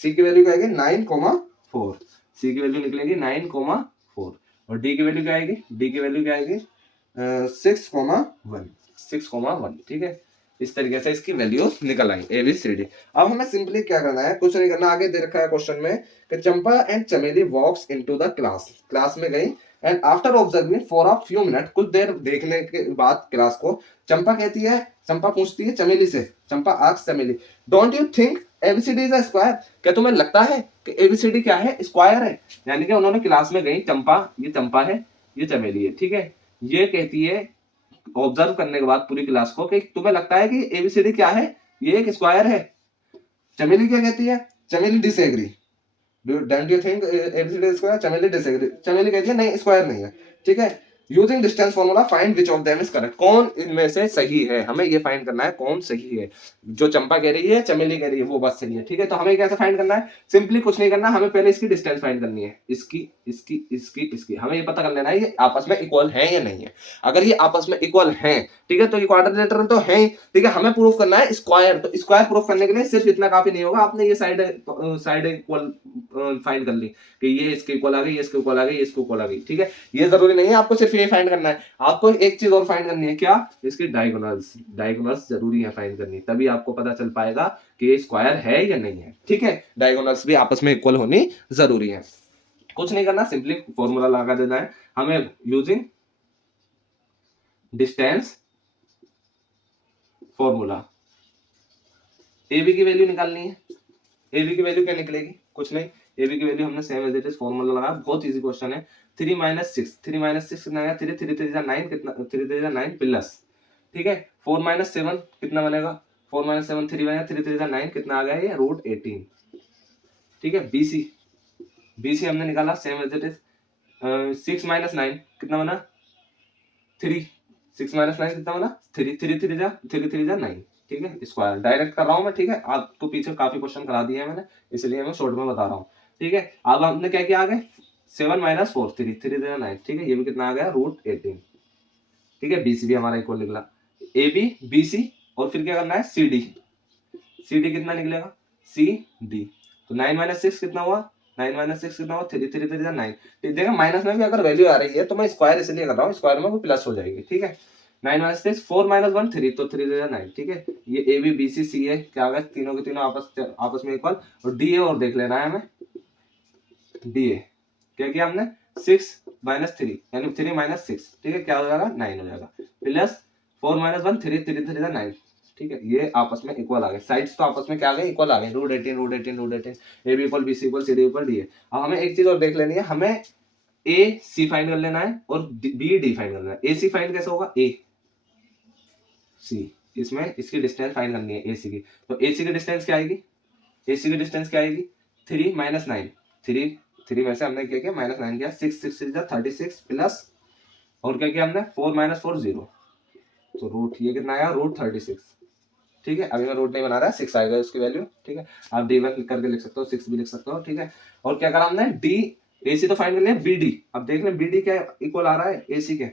सी की वैल्यू क्या आएगी 9,4। सी की वैल्यू निकलेगी 9,4। और डी की वैल्यू क्या आएगी, डी की वैल्यू क्या आएगी 6,1। ठीक है, इस तरीके से इसकी वैल्यूज निकल आई ए बी सी डी। अब हमें सिंपली क्या करना है, कुछ नहीं करना, आगे दे रखा है क्वेश्चन में कि चंपा एंड चमेली वॉक्स इनटू द क्लास में गई and after observing for a few minute, कुछ देर देखने के बाद क्लास को, चंपा कहती है, चंपा पूछती है चमेली से, Champa asks Chameli, don't you think ABCD is a square, क्या तुम्हें लगता है कि एबीसीडी क्या है, स्क्वायर है। यानी कि उन्होंने क्लास में गई, चंपा, ये चंपा है, ये चमेली है। ठीक है, ये कहती है ऑब्जर्व करने के बाद पूरी क्लास को कि तुम्हें लगता है कि एबीसीडी क्या है, ये एक स्क्वायर है। चमेली क्या कहती है? Chameli disagree. Don't you think ABCD square? Chameli disagree, Chameli कहती है नहीं स्क्वायर नहीं है। ठीक है, using distance formula find which of them is correct, कौन इनमें से सही है, हमें ये फाइंड करना है कौन सही है। जो चंपा कह रही है, चमेली कह रही है, वो बात सही है। ठीक है, तो हमें कैसे फाइंड करना है? सिंपली कुछ नहीं करना, हमें पहले इसकी डिस्टेंस फाइंड करनी है, इसकी इसकी इसकी इसकी। हमें ये पता कर लेना है ये आपस में इक्वल है या नहीं है। अगर ये आपस में इक्वल है, ठीक है, तो ये क्वाड्रिलेटरल तो है। ठीक है, हमें प्रूफ करना है स्क्वायर। तो स्क्वायर प्रूफ करने के लिए सिर्फ इतना काफी नहीं होगा, आपने ये साइड इक्वल फाइंड कर ली कि ये इसके इक्वल आ गई, ये इसके इक्वल आ गई, ये इसके इक्वल आ गई। ठीक है, ये जरूरी नहीं है, आपको सिर्फ ये फाइंड करना है। आपको एक चीज और फाइंड करनी है, क्या? इसकी डायगोनल्स। डायगोनल्स जरूरी है फाइंड करनी, तभी आपको पता चल पाएगा कि ये स्क्वायर है या नहीं है। ठीक है, डायगोनल्स भी आपस में इक्वल होनी जरूरी है। कुछ नहीं करना, सिंपली फॉर्मूला लगा देना है हमें using distance formula. A B की वैल्यू निकालनी है। ए बी की वैल्यू क्या निकलेगी? कुछ नहीं, ए बी की वैल्यू हमने same as it is formula लगाया, बहुत इजी क्वेश्चन है। 3 - 6, 3 - 6 कितना आएगा? 3 3 3 9 कितना? 3 3 9 प्लस, ठीक है, 4 - 7 कितना बनेगा? 4 - 7 3 बनेगा, 3 3 9 कितना आ गया? ये √18। ठीक है, बीसी बीसी हमने निकाला सेम एज इट इज। 6 - 9 कितना बना? 3। 6 - 9 कितना बना? 3 3 3 9। ठीक है, स्क्वायर डायरेक्ट कर रहा हूं मैं। ठीक है, आपको पीछे काफी क्वेश्चन करा दिए हैं मैंने, इसलिए मैं शॉर्ट में बता रहा हूँ। ठीक है, अब हमने क्या किया आगे? 7 - 4 3 3 9। ठीक है, ये भी कितना आ गया? √18। ठीक है, बीसी भी हमारा इक्वल निकला। ए बी बी सी, और फिर क्या करना है? C D. सी डी कितना निकलेगा? C D. तो 9 - 6 कितना हुआ? 9 - 6 कितना हुआ? 3 3 3 9। देखा, माइनस में भी अगर वैल्यू आ रही है तो मैं स्क्वायर इसलिए कर रहा हूँ, स्क्वायर में वो प्लस हो जाएगी। ठीक है, 9 - 6 4 - 1 3, तो 3 3 9। ठीक है, ये ए बी बी सी सी है, क्या आ गया? तीनों के तीनों आपस में इक्वल। और डी ए और देख लेना है हमें। डी ए क्या किया हमने? 6 - 3 यानी 3 - 6। ठीक है, क्या हो जाएगा? 9 हो जाएगा, प्लस 4 - 1 3 3 3 9। ठीक है, ये आपस में इक्वल आ गए, साइड्स तो आपस में क्या आ गए? इक्वल आ गए, √18 A B equal B C equal C D equal D A. अब हमें एक चीज और देख लेनी है, हमें ए सी फाइंड कर लेना है और बी डी फाइंड कर लेना है। ए सी फाइंड कैसे होगा? ए सी, इसमें इसकी डिस्टेंस फाइंड करनी है ए सी की। तो ए सी की डिस्टेंस क्या आएगी? ए सी की डिस्टेंस क्या आएगी? 3 - 9। 3 में से हमने क्या किया? -9 किया। 6 6 6 36 प्लस, और क्या किया हमने? 4 - 4 0। तो रूट ये कितना आया? √36। ठीक है, अभी मैं रूट नहीं बना रहा, 6 आएगा उसकी वैल्यू। ठीक है, आप D1 करके लिख सकते हो, 6 भी लिख सकते हो। ठीक है, और क्या करा हमने? डी ए सी तो फाइंड कर लिया, बी डी अब देख लें बी डी क्या इक्वल आ रहा है ए सी के।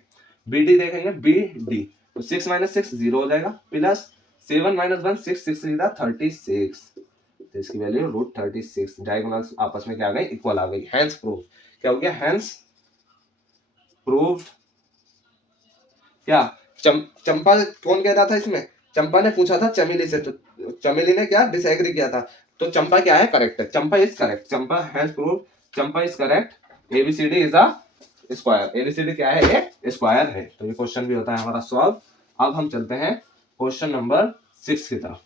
बी डी देखेंगे, बी डी, तो 6 - 6 0 हो जाएगा, प्लस 7 - 1 6 6 36। तो इसकी वैल्यू √36। डायगोनल्स आपस में क्या आ गई? इक्वल आ गई। हेंस प्रूफ क्या हो गया? Hence proved. क्या चंपा कौन कह रहा था इसमें? चंपा ने पूछा था चमेली से, तो चमेली ने क्या डिसएग्री किया था, तो चंपा क्या है? करेक्ट है, Champa is correct. Champa has proved, Champa is correct. ABCD is a square. ABCD क्या है? ये स्क्वायर है। तो ये क्वेश्चन भी होता है हमारा सॉल्व। अब हम चलते हैं क्वेश्चन नंबर 6 की तरफ।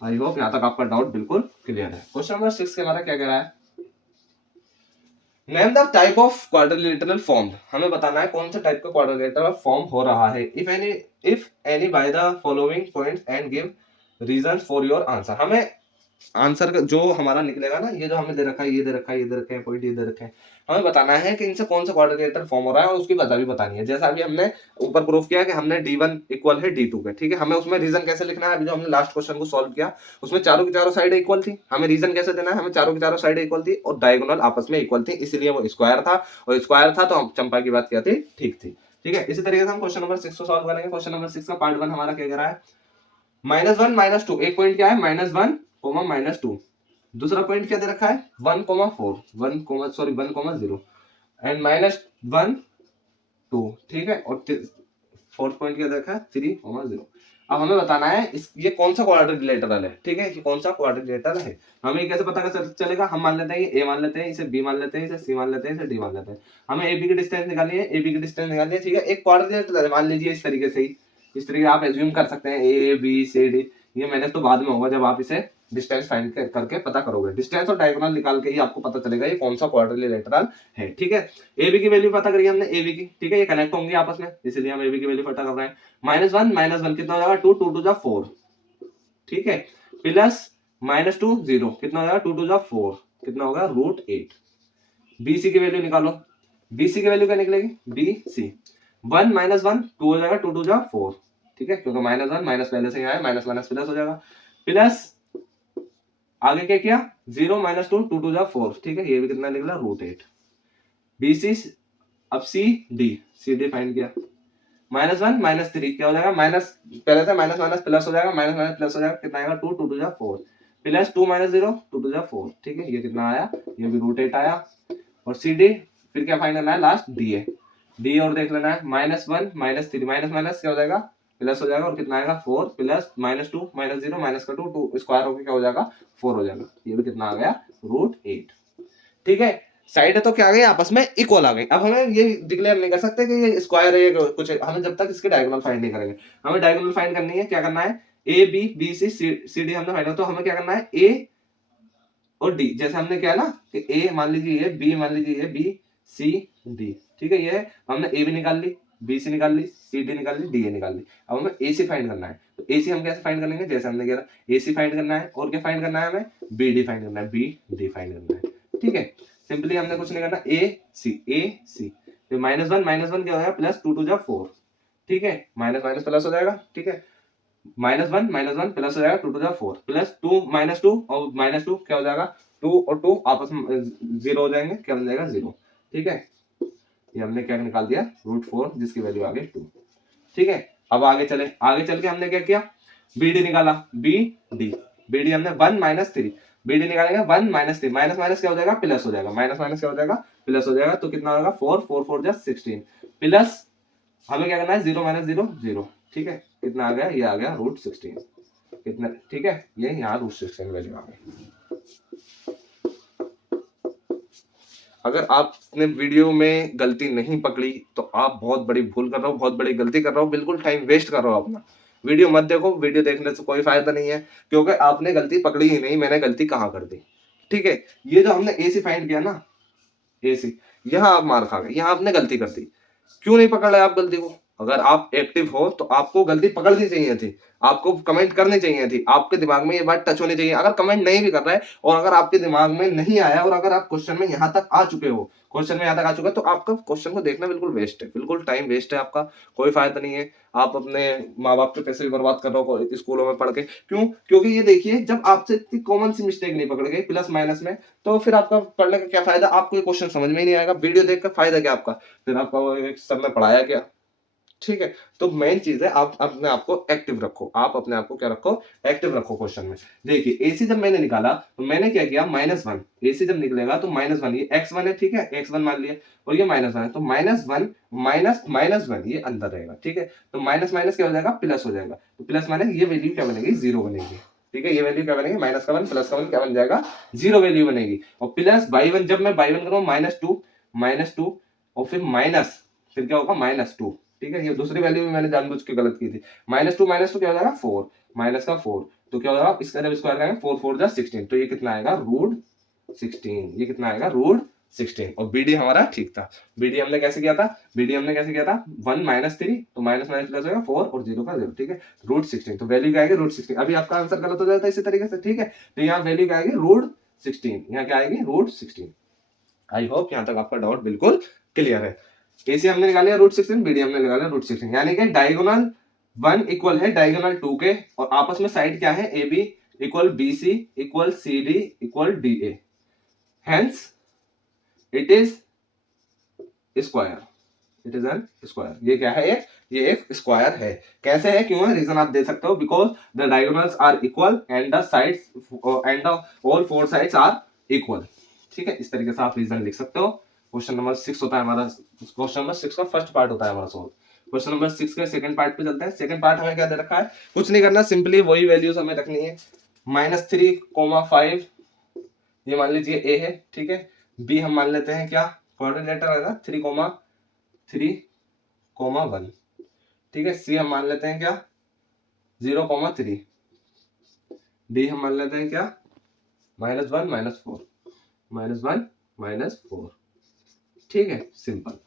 आई होप यहाँ तक आपका डाउट बिल्कुल क्लियर है। क्वेश्चन नंबर 6 के हमारा क्या कह रहा है? Name the type of quadrilateral form. हमें बताना है कौन सा टाइप का क्वाड्रिलेटरल फॉर्म हो रहा है। If any by the following points and give reason for your answer. हमें आंसर जो हमारा निकलेगा ना, ये जो हमें दे रखा है, ये दे रखा है, ये दे रखे हैं, पॉइंट ये दे रखे हैं, हमें बताना है कि इनसे कौन सा क्वाड्रिलेटरल फॉर्म हो रहा है और उसकी वजह भी बतानी है। जैसा अभी हमने ऊपर प्रूफ किया कि हमने D1 इक्वल है D2 के। ठीक है, हमें उसमें रीजन कैसे लिखना है? अभी जो हमने लास्ट क्वेश्चन को सॉल्व किया उसमें चारों की चारों साइड इक्वल थी, हमें रीजन कैसे देना है? हमें चारों की चारों साइड इक्वल थी और डायगोनल आपस में इक्वल थी, इसलिए वो स्क्वायर था, और स्क्वायर था तो हम चंपा की बात क्या थी? ठीक थी। ठीक है, इसी तरीके से हम क्वेश्चन नंबर 6 को सॉल्व करेंगे। क्वेश्चन नंबर 6 का पार्ट 1 हमारा क्या कह रहा है? -1 - 2। एक पॉइंट क्या है? -1, -2। दूसरा पॉइंट क्या दे रखा है? 1,4 1,0 एंड -1 2। ठीक है, और फोर्थ पॉइंट क्या दे रखा है? 3,0। अब हमें बताना है ये कौन सा क्वाड्रिलेटरल है। ठीक है, ये कौन सा क्वाड्रिलेटरल है, हमें कैसे पता चलेगा? हम मान लेते हैं ए मान लेते हैं, इसे बी मान लेते हैं, इसे सी मान लेते हैं, इसे डी मान लेते हैं। हमें ए बी की डिस्टेंस निकालनी है, ए बी की डिस्टेंस निकालनी है। ठीक है, एक क्वाड्रिलेटरल मान लीजिए इस तरीके से ही, इस तरीके आप एज्यूम कर सकते हैं ए बी सी डी, ये माइनस तो बाद में होगा जब आप इसे डिस्टेंस फाइंड करके पता करोगे। डिस्टेंस और डायगोनल निकाल के ही आपको पता चलेगा ये कौन सा क्वाड्रिलेटरल है। ठीक है, ए बी की वैल्यू पता करी हमने, ए बी की, ठीक है, ये कनेक्ट होंगे आपस में, इसलिए हम ए बी की वैल्यू पता कर रहे हैं। -1 कितना हो जाएगा, 2 2 2 जा 4, ठीक है, प्लस -2 0 कितना हो जाएगा, 2 2 जा 4 कितना होगा, √8। BC की वैल्यू निकालो, BC की वैल्यू क्या निकलेगी, BC 1 -1 2 हो जाएगा, 2 2 जा 4, ठीक है, क्योंकि -1 माइनस पहले से यहाँ है, माइनस माइनस प्लस हो जाएगा, प्लस आगे क्या किया, 0 -2 2 2 जा 4, ठीक है, ये भी कितना निकला, √8। BC अब CD फाइंड किया, -1 -3 क्या हो जाएगा, माइनस पहले से माइनस माइनस प्लस हो जाएगा, माइनस माइनस प्लस हो जाएगा, कितना आएगा, 2 2 2 जा 4 प्लस 2 -0 2 2 जा 4, ठीक है, ये कितना आया, ये भी √8 आया। और CD फिर क्या फाइंड करना है, लास्ट DA और देख लेना है, -1 -3 माइनस माइनस क्या हो जाएगा, प्लस हो जाएगा, और कितना आएगा, 4 प्लस -2 -0 माइनस का 2 स्क्वायर होकर क्या हो जाएगा, 4 हो जाएगा, ये भी कितना आ गया, √8। ठीक है, साइड तो क्या आ गई, आपस में इक्वल आ गई। अब हमें ये डिक्लेयर नहीं कर सकते कि ये स्क्वायर है, ये कुछ है, हमें जब तक इसके डायगोनल फाइंड नहीं करेंगे। हमें डायगोनल फाइंड करनी है, क्या करना है, A B B C C D हमने फाइंड, तो हमें क्या करना है, ए और डी, जैसे हमने क्या है ना कि ए मान लीजिए ये, बी मान लीजिए ये, बी सी डी, ठीक है, ये हमने ए भी निकाल ली, बी सी निकाल ली, सी डी निकाल ली, डी ए निकाल ली। अब हमें ए सी फाइंड करना है, तो ए सी हम कैसे फाइंड करेंगे, जैसे हमने किया ए सी फाइंड करना है, और क्या फाइंड करना है, हमें बी डी फाइंड करना है, बी डी फाइंड करना है, ठीक है। सिंपली हमने कुछ नहीं करना, ए सी तो -1 क्या हो जाएगा, प्लस 2 2 जा 4, ठीक है, माइनस माइनस प्लस हो जाएगा, ठीक है, -1 प्लस हो जाएगा, 2 2 जा 4 प्लस 2 -2 और -2 क्या हो जाएगा, 2 और 2 आपस में 0 हो जाएंगे, क्या बन जाएगा, 0, ठीक है, ये हमने क्या निकाल दिया, √4 जिसकी वैल्यू आ गई 2, ठीक है। अब आगे चले, आगे चल के हमने क्या किया, BD निकाला, BD हमने 1 -3 BD निकालेंगे, 1 -3 माइनस माइनस क्या हो जाएगा, प्लस हो जाएगा, माइनस माइनस क्या हो जाएगा, प्लस हो जाएगा, तो कितना होगा, 4 4 4 जा 16 प्लस हमें क्या करना है, 0 -0 0, ठीक है, कितना आ गया, ये आ गया √16 कितना, ठीक है, ये यहाँ √16 वैल्यू आ गई। अगर आपने वीडियो में गलती नहीं पकड़ी तो आप बहुत बड़ी भूल कर रहे हो, बहुत बड़ी गलती कर रहे हो, बिल्कुल टाइम वेस्ट कर रहे हो अपना। वीडियो मत देखो, वीडियो देखने से कोई फायदा नहीं है, क्योंकि आपने गलती पकड़ी ही नहीं, मैंने गलती कहाँ कर दी, ठीक है। ये जो हमने AC फाइंड किया ना, AC, यहाँ आप मार खा गए, यहाँ आपने गलती कर दी। क्यों नहीं पकड़ रहे आप गलती को, अगर आप एक्टिव हो तो आपको गलती पकड़नी चाहिए थी, आपको कमेंट करनी चाहिए थी, आपके दिमाग में ये बात टच होनी चाहिए। अगर कमेंट नहीं भी कर रहा है और अगर आपके दिमाग में नहीं आया और अगर आप क्वेश्चन में यहाँ तक आ चुके हो, क्वेश्चन में यहाँ तक आ चुका है, तो आपका क्वेश्चन को देखना बिल्कुल वेस्ट है, बिल्कुल टाइम वेस्ट है आपका, कोई फायदा नहीं है। आप अपने माँ बाप के पैसे भी बर्बाद कर रहे हो स्कूलों में पढ़ के, क्यों, क्योंकि ये देखिए, जब आपसे इतनी कॉमन सी मिस्टेक नहीं पकड़ गई प्लस माइनस में, तो फिर आपका पढ़ने का क्या फायदा, आपको ये क्वेश्चन समझ में ही नहीं आएगा, वीडियो देख कर फायदा क्या आपका, फिर आपका वो सर ने पढ़ाया क्या, ठीक है। तो मेन चीज है, आप अपने आप को एक्टिव रखो, आप अपने आप को क्या रखो, एक्टिव रखो क्वेश्चन में। देखिए AC जब मैंने निकाला तो मैंने क्या किया, -1, AC जब निकलेगा तो -1, ये x1 है, ठीक है, x1 मान लिया, और ये -1 है, तो -1 -1 ये अंदर रहेगा, ठीक है, तो माइनस माइनस क्या हो जाएगा, प्लस हो जाएगा, तो प्लस माइनस ये वैल्यू क्या बनेगी, 0 बनेगी, ठीक है, ये वैल्यू क्या बनेगी, माइनस का 1 प्लस का 1 क्या बन जाएगा, 0 वैल्यू बनेगी। और प्लस बाई 1, जब मैं बाई 1 करूँ, -2 और फिर माइनस, फिर क्या होगा, -2, ठीक है, ये दूसरी वैल्यू भी मैंने जानबूझ के गलत की थी, -2 क्या हो जाएगा, 4 माइनस का 4, तो क्या हो जाएगा, इसका जब स्क्वायर करेंगे 4 4 जा 16, तो ये कितना आएगा, √16, ये कितना आएगा, √16। और BD हमारा ठीक था, BD हमने कैसे किया था, 1 -3, तो माइनस माइनस प्लस होगा 4 और 0 का 0, ठीक है, √16, तो वैल्यू क्या आएगी, √16। अभी आपका आंसर गलत हो जाता है इसी तरीके से, ठीक है, तो यहाँ वैल्यू क्या आएगी, √16, यहाँ क्या आएगी, √16। आई होप यहाँ तक आपका डाउट बिल्कुल क्लियर है। AC हमने निकाले √16, BD हमने निकाले √16, यानी कि डायगोनल 1 इक्वल है डायगोनल 2 के, और आपस में साइड क्या है, AB equal BC equal CD equal DA, hence it is square, it is N square. ये क्या है, ये एक स्क्वायर है। कैसे है, क्यों है, रीजन आप दे सकते हो, because the diagonals are equal and the sides and the all 4 sides are equal, ठीक है, इस तरीके से आप रीजन लिख सकते हो। क्वेश्चन नंबर 6 होता है हमारा, क्वेश्चन नंबर 6 का फर्स्ट पार्ट होता है हमारा सॉल्व। क्वेश्चन नंबर 6 के सेकंड पार्ट पे चलते हैं। सेकंड पार्ट हमें क्या दे रखा है, कुछ नहीं करना, सिंपली वही वैल्यूज हमें रखनी है, -3, 5 ये मान लीजिए A है, ठीक है, B हम मान लेते हैं क्या, क्वाड्रिलेटर है ना, 3, 1, ठीक है, C हम मान लेते हैं क्या, 0, 3, डी हम मान लेते हैं क्या, -1 -4, -1 -4, ठीक है, सिंपल।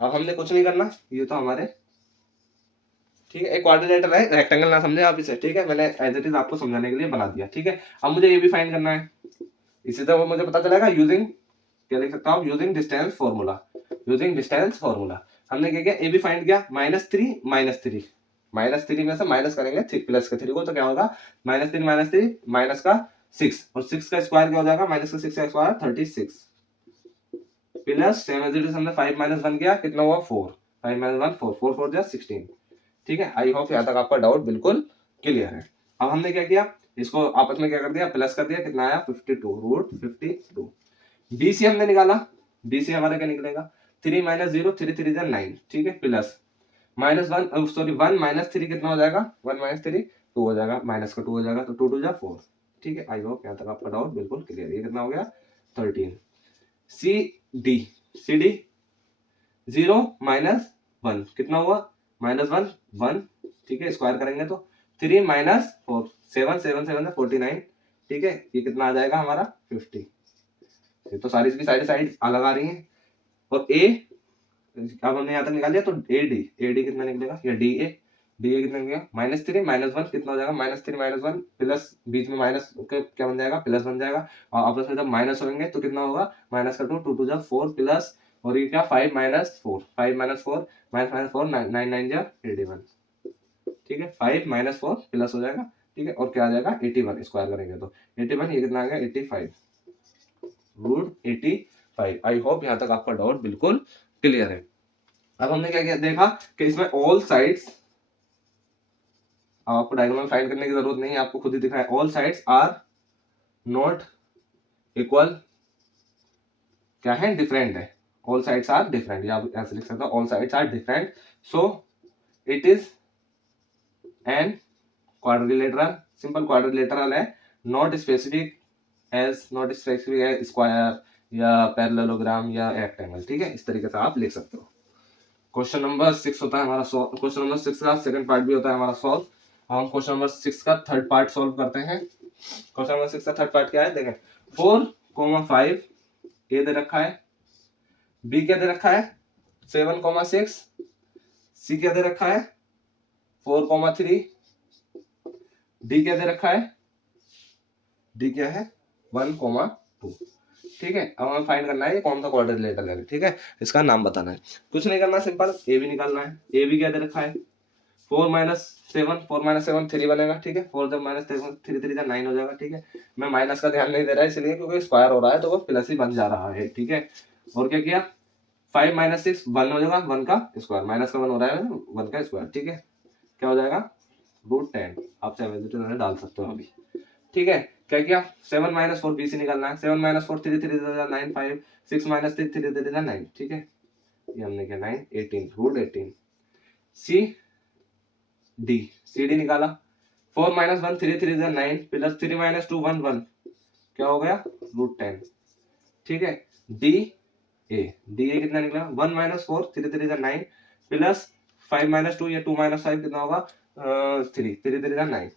अब हमने कुछ नहीं करना, ये तो हमारे, ठीक है, एक क्वाड्रिलेटरल है, रेक्टेंगल ना समझे आप इसे, ठीक है, मैंने एज इट इज आपको समझाने के लिए बना दिया, ठीक है। अब मुझे ये भी फाइंड करना है, इसी तरह वो मुझे पता चलेगा यूजिंग, क्या लिख सकता हूँ, using distance formula, using distance formula. हमने क्या किया, ए भी फाइंड किया, -3 -3, -3 में से माइनस करेंगे प्लस का 3 को, तो क्या होगा, -3 -3 माइनस का 6, और 6 का स्क्वायर क्या हो जाएगा, माइनस का 6 का square 36, plus same as it is हमने 5 -1 किया, कितना हुआ 4, 5 -1 4, 4 4 जा 16, ठीक है। आई होप यहाँ तक आपका डाउट बिल्कुल क्लियर है। अब हमने क्या किया, इसको आपस में क्या कर दिया, प्लस कर दिया, कितना आया 52 रूट 52। बीसी हमने निकाला, बीसी हमारा क्या निकलेगा, 3 -0 3 3 जा 9, ठीक है, प्लस -1 सॉरी 1 -3 कितना हो जाएगा, 1 -3 2 हो जाएगा, माइनस का 2 हो जाएगा, तो 2 2 जा 4, ठीक है। आई होप यहाँ तक आपका डाउट बिल्कुल क्लियर है। ये कितना हो गया 13। सी डी 0 -1 कितना हुआ, -1 1, ठीक है, स्क्वायर करेंगे तो 3 -4 7 7 7 49, ठीक है, ये कितना आ जाएगा हमारा 50। ये तो सारी की सारी साइड अलग आ रही हैं। और ए, अब हमने यहाँ तक निकाल लिया, तो ए डी कितना निकलेगा, या डी ए कितना निकलेगा, -3 -1 कितना हो जाएगा, -3 -1 प्लस बीच में माइनस क्या बन जाएगा, प्लस बन जाएगा, और आपस में जब माइनस होंगे तो कितना होगा, माइनस का 2 2 2 जा 4 प्लस, और ये क्या 5 -4 5 -4 -4 9 9 जा 81, ठीक है, 5 -4 प्लस हो जाएगा, ठीक है, और क्या आ जाएगा 81, स्क्वायर करेंगे तो 81, ये कितना आ गया 85 रूट 85। आई होप यहाँ तक आपका डाउट बिल्कुल क्लियर है। अब हमने क्या देखा कि इसमें ऑल साइड्स, आपको डायगोनल फाइंड करने की जरूरत नहीं है, आपको खुद ही दिखा है, all sides are not equal, क्या है, डिफरेंट है, ऑल साइड्स आर डिफरेंट, या आप ऐसे लिख सकते हो, all sides are different, so it is an quadrilateral, simple quadrilateral है, नॉट स्पेसिफिक एज स्क्वायर या पैरेललोग्राम या रेक्टेंगल, ठीक है, इस तरीके से आप लिख सकते हो। क्वेश्चन नंबर 6 होता है हमारा सॉल्व, क्वेश्चन नंबर 6 का सेकंड पार्ट भी होता है हमारा सॉल्व। हम क्वेश्चन नंबर 6 का थर्ड पार्ट सॉल्व करते हैं। क्वेश्चन नंबर 6 का थर्ड पार्ट क्या है, देखें 4,5 ए दे रखा है, बी क्या दे रखा है 7,6, सी क्या दे रखा है 4,3, डी क्या दे रखा है, डी क्या है 1,2, ठीक है। अब हमें फाइंड करना है ये कौन सा क्वाड्रिलेटरल है, ठीक है, इसका नाम बताना है, कुछ नहीं करना, सिंपल ए भी निकालना है। ए भी क्या दे रखा है 4 -7 3 बनेगा, ठीक है, 4 जब -7 3 3 9 हो जाएगा, ठीक है। मैं माइनस का ध्यान नहीं दे रहा है इसलिए क्योंकि स्क्वायर हो रहा है तो वो प्लस ही बन जा रहा है, ठीक है। और क्या किया 5 -6 1 हो जाएगा, 1 का स्क्वायर, माइनस का 1 हो रहा है 1 का स्क्वायर, ठीक है, क्या हो जाएगा √10, आप चाहे डाल सकते हो अभी, ठीक है। क्या किया 7 -4 बी से निकालना है, 7 -4 3 3 9 5 6 -3 3 3 9, ठीक है, ये हमने किया 9 18 √18। सी डी निकाला 4 -1 3 3 9 प्लस 3 -2 1 1, क्या हो गया √10, ठीक है। डी ए कितना निकला 1 -4 3 3 9 प्लस 5 -2 या 2 -5 कितना होगा 3 3 3 9,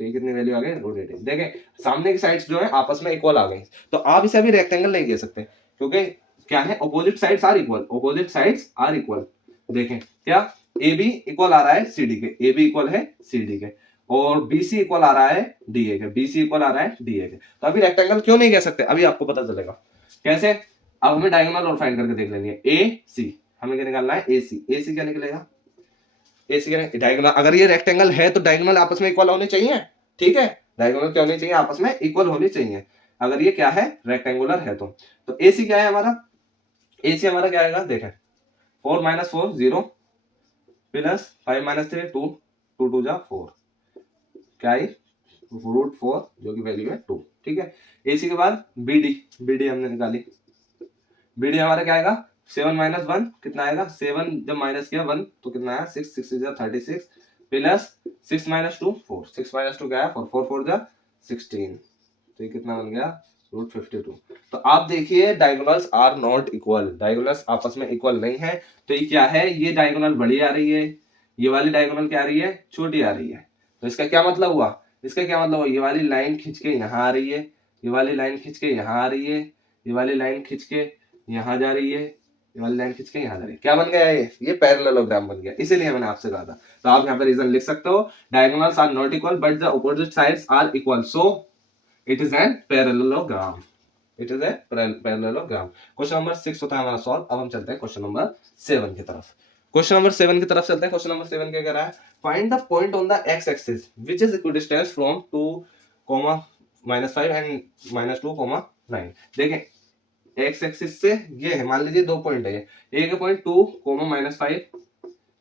तो ये कितनी वैल्यू आ गई √18। देखें सामने की साइड्स जो है आपस में इक्वल आ गई, तो आप इसे अभी रेक्टेंगल नहीं कह सकते क्योंकि क्या है opposite sides are equal, opposite sides are equal. देखें क्या ए बी इक्वल आ रहा है सी डी के, ए बी इक्वल है सी डी के, और बी सी इक्वल आ रहा है डी ए के, बी सी इक्वल आ रहा है डी ए के, तो अभी रेक्टेंगल क्यों नहीं कह सकते अभी आपको पता चलेगा कैसे। अब हमें डायगोनल और फाइंड करके देख लेनी है। ए सी हमें क्या निकालना है, ए सी क्या निकलेगा, ए सी डायगोनल, अगर ये रेक्टेंगल है तो डायगोनल आपस में इक्वल होने चाहिए, ठीक है, डायगोनल क्या होनी चाहिए आपस में इक्वल होनी चाहिए अगर ये क्या है रेक्टेंगुलर है तो ए सी क्या है हमारा, ए सी हमारा क्या आएगा देखें 4 -4 0 प्लस 5 -3 2 2 2 जा 4, क्या आई √4 जो की वैल्यू है 2, ठीक है। ए सी के बाद बी डी हमने निकाली, बी डी हमारा क्या आएगा 7 -1 कितना आएगा 7 जब माइनस किया 1 तो कितना आया 6 6 जा 36 प्लस 6 -2 4 6 -2 क्या है 4 4 4 जा 16, तो ये कितना बन गया √52। तो आप देखिए diagonals are not equal, diagonals आपस में इक्वल नहीं है, तो ये क्या है ये डायगोनल बड़ी आ रही है, ये वाली डायगोनल क्या आ रही है छोटी आ रही है, तो इसका क्या मतलब हुआ इसका क्या मतलब, ये वाली लाइन खींच के यहाँ आ रही है, ये वाली लाइन खींच के यहाँ आ रही है, ये वाली लाइन खींच के यहाँ जा रही है, ये वाली लाइन खींच के यहाँ जा रही है। क्या बन गया ये पैरेललोग्राम बन गया। इसीलिए मैंने आपसे कहा था। तो आप यहाँ पे रीजन लिख सकते हो, diagonals are not equal but the opposite sides are equal, so it is an parallelogram. It is a parallelogram. Question number 6 होता है हमारा सॉल्व। अब हम चलते हैं क्वेश्चन नंबर 7 की तरफ। क्वेश्चन नंबर 7 की तरफ चलते हैं। क्वेश्चन नंबर 7 क्या कह रहा है, find the point on the x axis which is equidistance from 2, -5 and -2, 9। देखें, एक्स एक्सिस से ये है, मान लीजिए 2 पॉइंट है, एक पॉइंट 2, -5,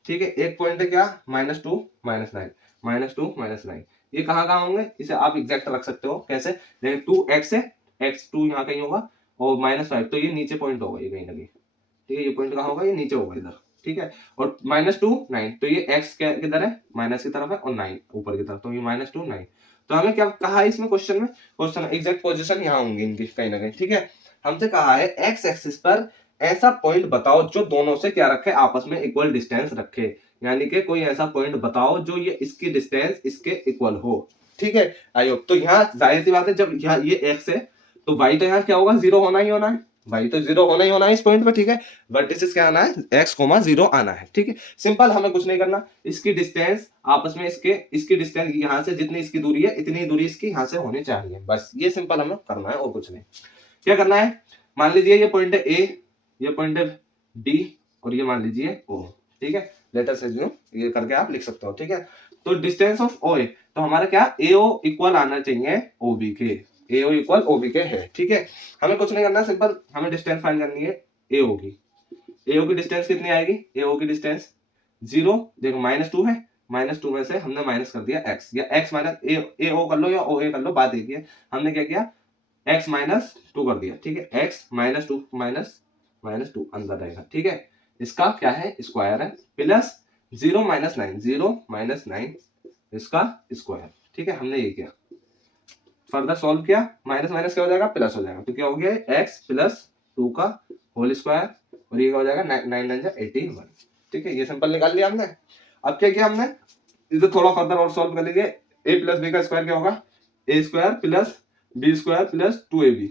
ठीक है, एक पॉइंट है क्या, -2, -9, -2, -9। ये कहाँ कहाँ होंगे, इसे आप एग्जैक्ट रख सकते हो। कैसे, देखिए 2x है, x2 यहाँ कहीं होगा, और -5 तो ये नीचे पॉइंट होगा, ये कहीं ना कहीं, ठीक है, ये पॉइंट कहाँ होगा, ये नीचे होगा इधर, ठीक है। और -2, 9 तो ये x किधर है, माइनस की तरफ है, और 9 ऊपर की तरफ, तो ये -2, 9। तो हमें क्या कहा है इसमें क्वेश्चन में, क्वेश्चन एग्जैक्ट पोजीशन यहाँ होंगी इनकी कहीं ना कहीं, ठीक है। हमसे कहा है एक्स एक्सिस पर ऐसा पॉइंट बताओ जो दोनों से क्या रखे, आपस में इक्वल डिस्टेंस रखे, यानी कि कोई ऐसा पॉइंट बताओ जो ये इसकी डिस्टेंस इसके इक्वल हो, ठीक है। I hope. तो यहाँ जाहिर सी बात है, जब यहाँ ये x है तो y तो यहाँ क्या होगा, 0 होना ही होना है, y तो 0 होना ही होना है इस पॉइंट पे, ठीक है। वर्टिसेस क्या आना है, x, 0 आना है, ठीक है। सिंपल, हमें कुछ नहीं करना, इसकी डिस्टेंस आपस में इसकी डिस्टेंस यहाँ से जितनी इसकी दूरी है इतनी दूरी इसकी यहाँ से होनी चाहिए, बस ये सिंपल हमें करना है और कुछ नहीं। क्या करना है, मान लीजिए ये पॉइंट है A, ये पॉइंट है D, और ये मान लीजिए O, ठीक है। लेटर से जो ये करके आप लिख सकते हो, ठीक है। तो डिस्टेंस ऑफ OA, तो हमारा क्या AO इक्वल आना चाहिए OB के, AO इक्वल OB के है, ठीक है। हमें कुछ नहीं करना, सिंपल हमें डिस्टेंस फाइंड करनी है AO की। AO की डिस्टेंस कितनी आएगी, AO की डिस्टेंस 0, देखो -2 है, -2 में से हमने माइनस कर दिया x, या x माइनस AO कर लो या OA कर लो, बात एक ही है। हमने क्या किया, x -2 कर दिया, ठीक है। x -2 -2 अंदर रहेगा, ठीक है। इसका क्या है, स्क्वायर है, प्लस 0 -9 इसका स्क्वायर, ठीक है। हमने ये किया, फर्दर सॉल्व किया, माइनस माइनस क्या हो जाएगा, प्लस हो जाएगा, तो क्या हो गया, x + 2 का होल स्क्वायर, और ये क्या हो जाएगा, 9 9 जा 81, ठीक है। ये सिंपल निकाल लिया हमने। अब क्या किया हमने, इसे थोड़ा फर्दर और सॉल्व कर लीजिए। a + b का स्क्वायर क्या होगा, a² + b² + 2ab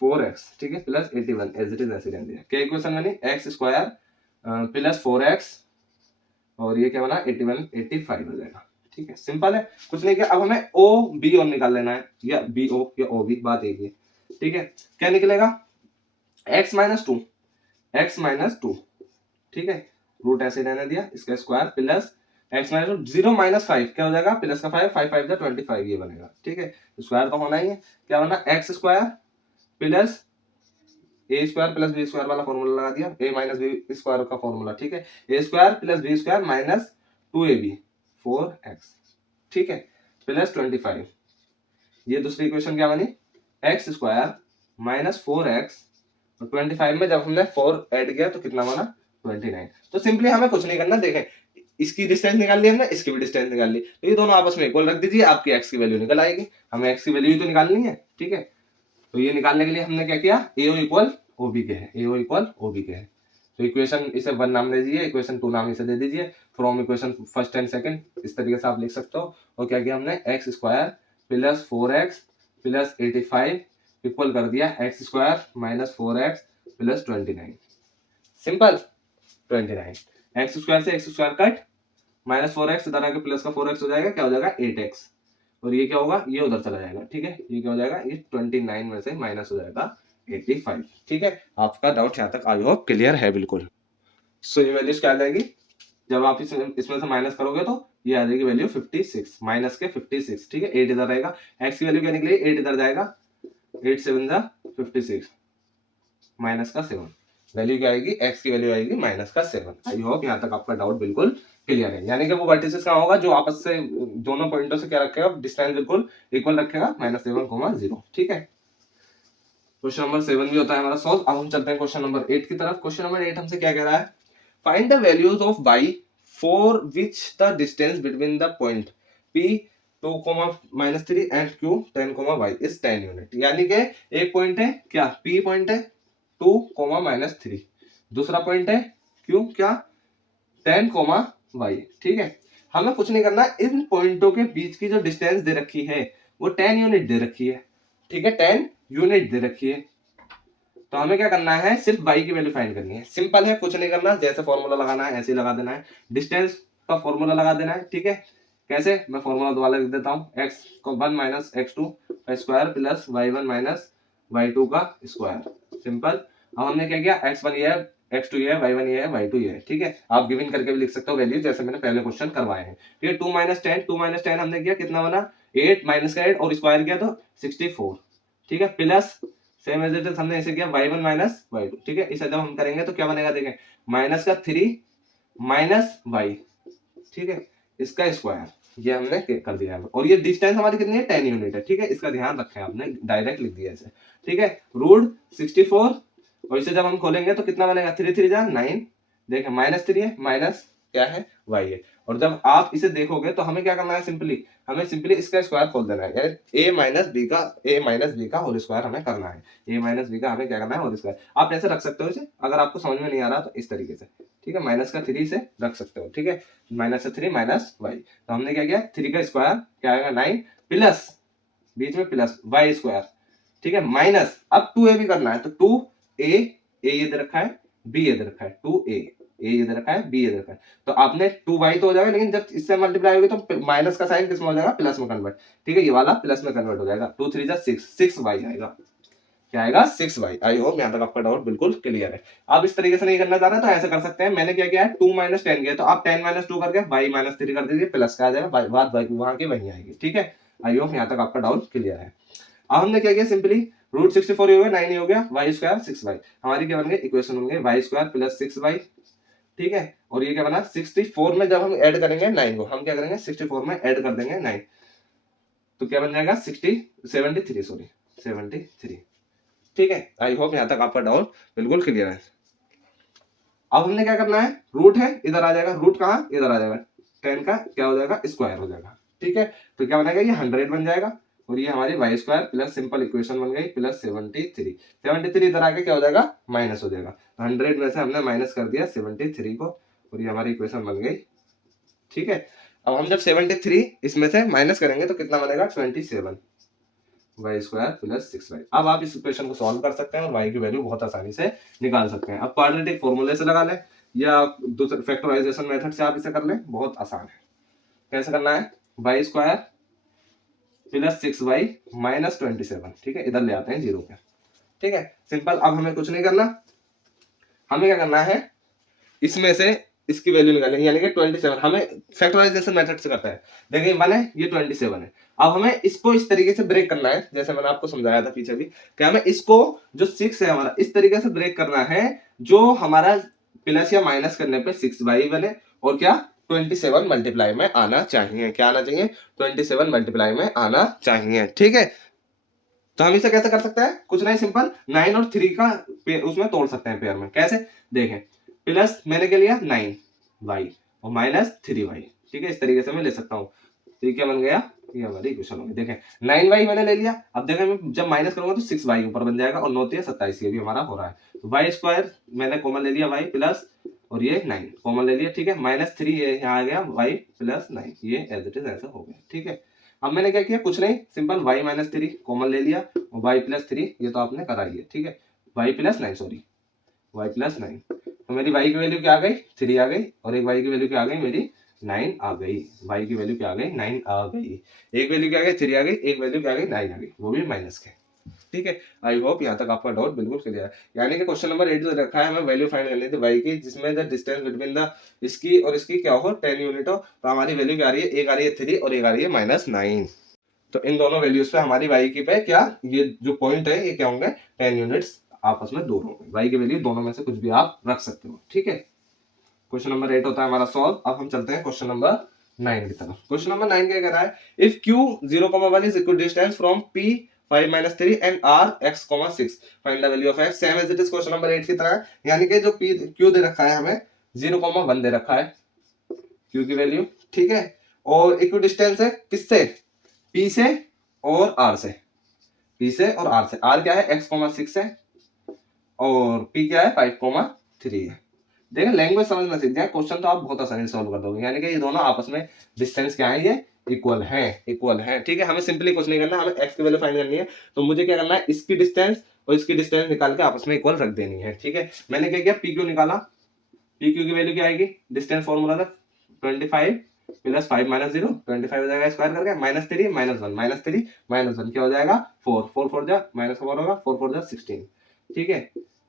4x, ठीक है, प्लस 81 एज इट इज ऐसे रहने दिया। क्या इक्वेशन बनी, x² + 4x, और ये क्या बना, 81 85 हो जाएगा, ठीक है। सिंपल है, कुछ नहीं किया। अब हमें ओ बी और निकाल लेना है, या बी ओ या ओ बी, बात एक ही है, ठीक है। क्या निकलेगा, x - 2, ठीक है, रूट ऐसे रहने दिया, इसका स्क्वायर प्लस x - 0 -5 क्या हो जाएगा, प्लस का 5, 5 5 25, ये बनेगा, ठीक है। स्क्वायर तो होना ही है, क्या बना, x² प्लस a² + b² वाला फॉर्मूला लगा दिया, a - b² का फॉर्मूला, ठीक है। a² + b² - 2ab 4x, ठीक है, प्लस 25। ये दूसरी इक्वेशन क्या बनी, x² - 4x, और 25 में जब हमने 4 ऐड किया तो कितना बना, 29। तो सिंपली हमें कुछ नहीं करना, देखें इसकी डिस्टेंस निकाल ली हमने, इसकी भी डिस्टेंस निकाल ली, तो ये दोनों आपस में इक्वल रख दीजिए, आपकी x की वैल्यू निकल आएगी। हमें x की वैल्यू ही तो निकालनी है, ठीक है। तो ये निकालने के लिए हमने क्या किया, AO इक्वल OB के है, AO इक्वल OB के है। तो इक्वेशन इसे 1 नाम दे दीजिए, इक्वेशन 2 नाम इसे दे दीजिए, from equation first and second, इस तरीके से आप लिख सकते हो। और क्या किया हमने, x² + 4x + 85 इक्वल कर दिया x² - 4x + 29, सिंपल 29। x² से x² कट, -4x इधर आके प्लस का 4x हो जाएगा, क्या हो जाएगा 8x, और ये क्या होगा, ये उधर चला जाएगा, ठीक है। ये क्या हो जाएगा, ये 29 में से माइनस हो जाएगा 85, ठीक है। आपका डाउट यहाँ तक आई होप क्लियर है बिल्कुल। सो ये वैल्यूज क्या आ जाएगी, जब आप इसमें से माइनस करोगे तो ये आ जाएगी वैल्यू 56, माइनस के 56, ठीक है। 8 इधर रहेगा, x की वैल्यू क्या निकली, 8 इधर जाएगा, 8 7 जा 56, माइनस का 7, वैल्यू क्या आएगी, x की वैल्यू आएगी माइनस का 7। आई होप यहाँ तक आपका डाउट बिल्कुल क्लियर है। यानी कि वो वर्टिसेस कहाँ होगा, जो आपस से दोनों पॉइंटों से क्या रखेगा, डिस्टेंस बिल्कुल इक्वल रखेगा, -7, 0, ठीक है। क्वेश्चन नंबर 7 भी होता है हमारा सॉल्व। अब हम चलते हैं क्वेश्चन नंबर 8 की तरफ। क्वेश्चन नंबर 8 हमसे क्या कह रहा है, find the values of y for which the distance between the point p 2, -3 and q 10, y is 10 unit. यानी कि एक पॉइंट है क्या, p पॉइंट है 2, -3, दूसरा पॉइंट है q क्या 10, y, ठीक है। हमें कुछ नहीं करना, इन पॉइंटों के बीच की जो डिस्टेंस दे रखी है वो 10 यूनिट दे रखी है, ठीक है, 10 यूनिट दे रखी है। तो हमें क्या करना है, सिर्फ y की वैल्यू फाइंड करनी है। सिंपल है, कुछ नहीं करना, जैसे फॉर्मूला लगाना है ऐसे ही लगा देना है, डिस्टेंस का फॉर्मूला लगा देना है, ठीक है। कैसे, मैं फॉर्मूला दोबारा लिख देता हूँ, x1 माइनस x2 का square plus y1 minus y2 का स्क्वायर। सिंपल। अब हमने क्या किया, x1 ये है, x2 ये है, y1 ये है, y2 ये है, ठीक है। आप गिवन करके भी लिख सकते हो वैल्यू, जैसे मैंने पहले क्वेश्चन करवाए हैं, ठीक है। 2 माइनस 10, 2 माइनस 10 हमने किया, कितना बना 8 माइनस का 8 और स्क्वायर किया तो 64, ठीक है, plus same as it is हमने ऐसे किया y1 माइनस y2, ठीक है। इसे जब हम करेंगे तो क्या बनेगा, देखें, माइनस का 3 माइनस y, ठीक है, इसका स्क्वायर, ये हमने कर दिया है। और ये डिस्टेंस हमारी कितनी है, 10 यूनिट है, ठीक है, इसका ध्यान रखें, आपने डायरेक्ट लिख दिया ऐसे, ठीक है। रूट 64 और इसे जब हम खोलेंगे तो कितना बनेगा, 3 3 जा 9, देखें माइनस 3 है, माइनस क्या है, y है। और जब आप इसे देखोगे तो हमें क्या करना है, सिंपली हमें सिंपली इसका स्क्वायर खोल देना है, यानी a माइनस बी का होल स्क्वायर हमें करना है, a माइनस बी का हमें क्या करना है, होल स्क्वायर। आप ऐसे रख सकते हो इसे, अगर आपको समझ में नहीं आ रहा तो इस तरीके से, ठीक है, माइनस का 3 से रख सकते हो, ठीक है, माइनस से 3 माइनस y। तो हमने क्या किया, 3 का स्क्वायर क्या आएगा 9 प्लस बीच में प्लस y स्क्वायर, ठीक है, माइनस अब 2a भी करना है, तो 2a, a ये दे रखा है, b ये दे रखा है, 2a, a ये दे रखा है, b ये दे रखा है। तो आपने 2y तो हो जाएगा, लेकिन जब इससे मल्टीप्लाई होगी तो माइनस का साइन किस में हो जाएगा, प्लस में कन्वर्ट, ठीक है, ये वाला प्लस में कन्वर्ट हो जाएगा, 2 3 जा 6, 6y आएगा, क्या आएगा, 6y। आई होप यहाँ तक आपका डाउट बिल्कुल क्लियर है। आप इस तरीके से नहीं करना चाह रहे तो ऐसे कर सकते हैं, मैंने क्या किया है, 2 माइनस 10 किया, तो आप 10 माइनस 2 करके y माइनस 3 कर दीजिए, प्लस का आ जाएगा, बात वहां की वहीं आएगी, ठीक है। आई होप यहाँ तक आपका डाउट क्लियर है। अब हमने क्या किया, सिंपली रूट 64 हो गया, 9 हो गया, y स्क्वायर 6y, हमारी क्या बन गई, इक्वेशन बन गई y स्क्वायर प्लस 6y, ठीक है। और ये क्या बना, 64 में जब हम ऐड करेंगे 9 को, हम क्या करेंगे 64 में ऐड कर देंगे 9, तो क्या बन जाएगा 73, सॉरी 73, ठीक है। आई होप यहाँ तक आपका डाउट बिल्कुल क्लियर है। अब हमने क्या करना है, रूट है इधर आ जाएगा, रूट कहाँ, इधर आ जाएगा, 10 का क्या हो जाएगा, स्क्वायर हो जाएगा, ठीक है। तो क्या बनेगा, ये 100 बन जाएगा, और ये हमारी y square plus simple equation बन गई प्लस 73 इधर आके क्या हो जाएगा, माइनस हो जाएगा, तो 100 में से हमने माइनस कर दिया 73 को, और ये हमारी इक्वेशन बन गई, ठीक है। अब हम जब 73 इसमें से माइनस करेंगे तो कितना बनेगा, 27 y स्क्वायर प्लस 6y। अब आप इस इक्वेशन को सॉल्व कर सकते हैं और y की वैल्यू बहुत आसानी से निकाल सकते हैं। अब क्वाड्रेटिक फॉर्मूले से लगा लें या दूसरे फैक्टराइजेशन मेथड से आप इसे कर लें, बहुत आसान है। कैसे करना है, y square plus 6y minus 27, ठीक है, इधर ले आते हैं 0 पे, ठीक है, सिंपल। अब हमें कुछ नहीं करना, हमें क्या करना है, इसमें से इसकी वैल्यू निकालेंगे, यानी कि 27 हमें फैक्टराइजेशन मेथड से करता है, देखिए वन है, ये 27 है। अब हमें इसको इस तरीके से ब्रेक करना है, जैसे मैंने आपको समझाया था पीछे भी, कि हमें इसको जो 6 है हमारा, इस तरीके से ब्रेक करना है जो हमारा प्लस या माइनस करने पे 6y बने, और क्या 27 मल्टीप्लाई में आना चाहिए, क्या आना चाहिए, 27 मल्टीप्लाई में आना चाहिए, ठीक है। तो हम इसे कैसे कर सकते हैं, कुछ नहीं, सिंपल 9 और 3 का उसमें तोड़ सकते हैं पेयर में, कैसे, देखें, प्लस मैंने क्या लिया 9y और माइनस 3y, ठीक है, इस तरीके से मैं ले सकता हूँ, तो ये क्या बन गया, ये हमारी इक्वेशन होगी, देखें 9y मैंने ले लिया। अब देखें मैं जब माइनस करूंगा तो 6y ऊपर बन जाएगा, और 9 27, ये भी हमारा हो रहा है, तो y स्क्वायर मैंने कॉमन ले लिया y प्लस, और ये 9 कॉमन ले लिया, ठीक है, माइनस 3 ये यहाँ आ गया y प्लस 9, ये एज इट इज ऐसा हो गया, ठीक है। अब मैंने क्या किया, कुछ नहीं, सिंपल y माइनस 3 कॉमन ले लिया, और y प्लस 3 ये तो आपने करा ही है, ठीक है, y plus 9, sorry y plus 9, तो मेरी y की वैल्यू क्या आ गई, 3 आ गई, और एक y की वैल्यू क्या आ गई, मेरी 9 आ गई, y की वैल्यू क्या आ गई, 9 आ गई, एक वैल्यू क्या आ गई, 3 आ गई, एक वैल्यू क्या आ गई, 9 आ गई, वो भी माइनस के, ठीक है। आई होप यहाँ तक आपका डाउट बिल्कुल क्लियर है। यानी कि क्वेश्चन नंबर 8 जो रखा है, हमें वैल्यू फाइंड करनी थी y की, जिसमें द डिस्टेंस बिटवीन द इसकी और इसकी क्या हो, 10 यूनिट हो, तो हमारी वैल्यू क्या आ रही है, एक आ रही है 3 और एक आ रही है -9, तो इन दोनों वैल्यूज पे हमारी y की पे क्या, ये जो पॉइंट है ये क्या होंगे, 10 यूनिट्स आपस में दूर होंगे, y की वैल्यू दोनों में से कुछ भी आप रख सकते हो, ठीक है। क्वेश्चन नंबर 8 होता है हमारा सॉल्व। अब हम चलते हैं क्वेश्चन नंबर 9 की तरफ। क्वेश्चन नंबर 9 क्या कह रहा है, if q 0,1 is equal distance from p 5 - 3 and r x, 6 find the value of x, same as it is question number 8 की तरह, यानी कि जो p q दे रखा है हमें 0,1 दे रखा है q की वैल्यू, ठीक है, और इक्वल डिस्टेंस है किससे, p से और r से, p से और r से, r क्या है x, 6 है, और p क्या है 5, 3 है, देखिए लैंग्वेज समझना सीख जाए, क्वेश्चन तो आप बहुत आसानी से सॉल्व कर दोगे। यानी कि ये दोनों आपस में डिस्टेंस क्या है, ये इक्वल है। ठीक है, हमें सिंपली कुछ नहीं करना, हमें x की वैल्यू फाइंड करनी है। तो मुझे क्या करना है, इसकी डिस्टेंस और इसकी डिस्टेंस निकाल के आपस में इक्वल रख देनी है। ठीक है, मैंने क्या किया, पी क्यू निकाला। पी क्यू की वैल्यू क्या आएगी, डिस्टेंस फॉर्मूला था 25 प्लस 5 माइनस 0, 25 हो जाएगा स्क्वायर करके, माइनस 3 माइनस 1, माइनस 3 माइनस 1 क्या हो जाएगा 4, 4 4 जा माइनस 4 होगा, 4 4 जा 16। ठीक है,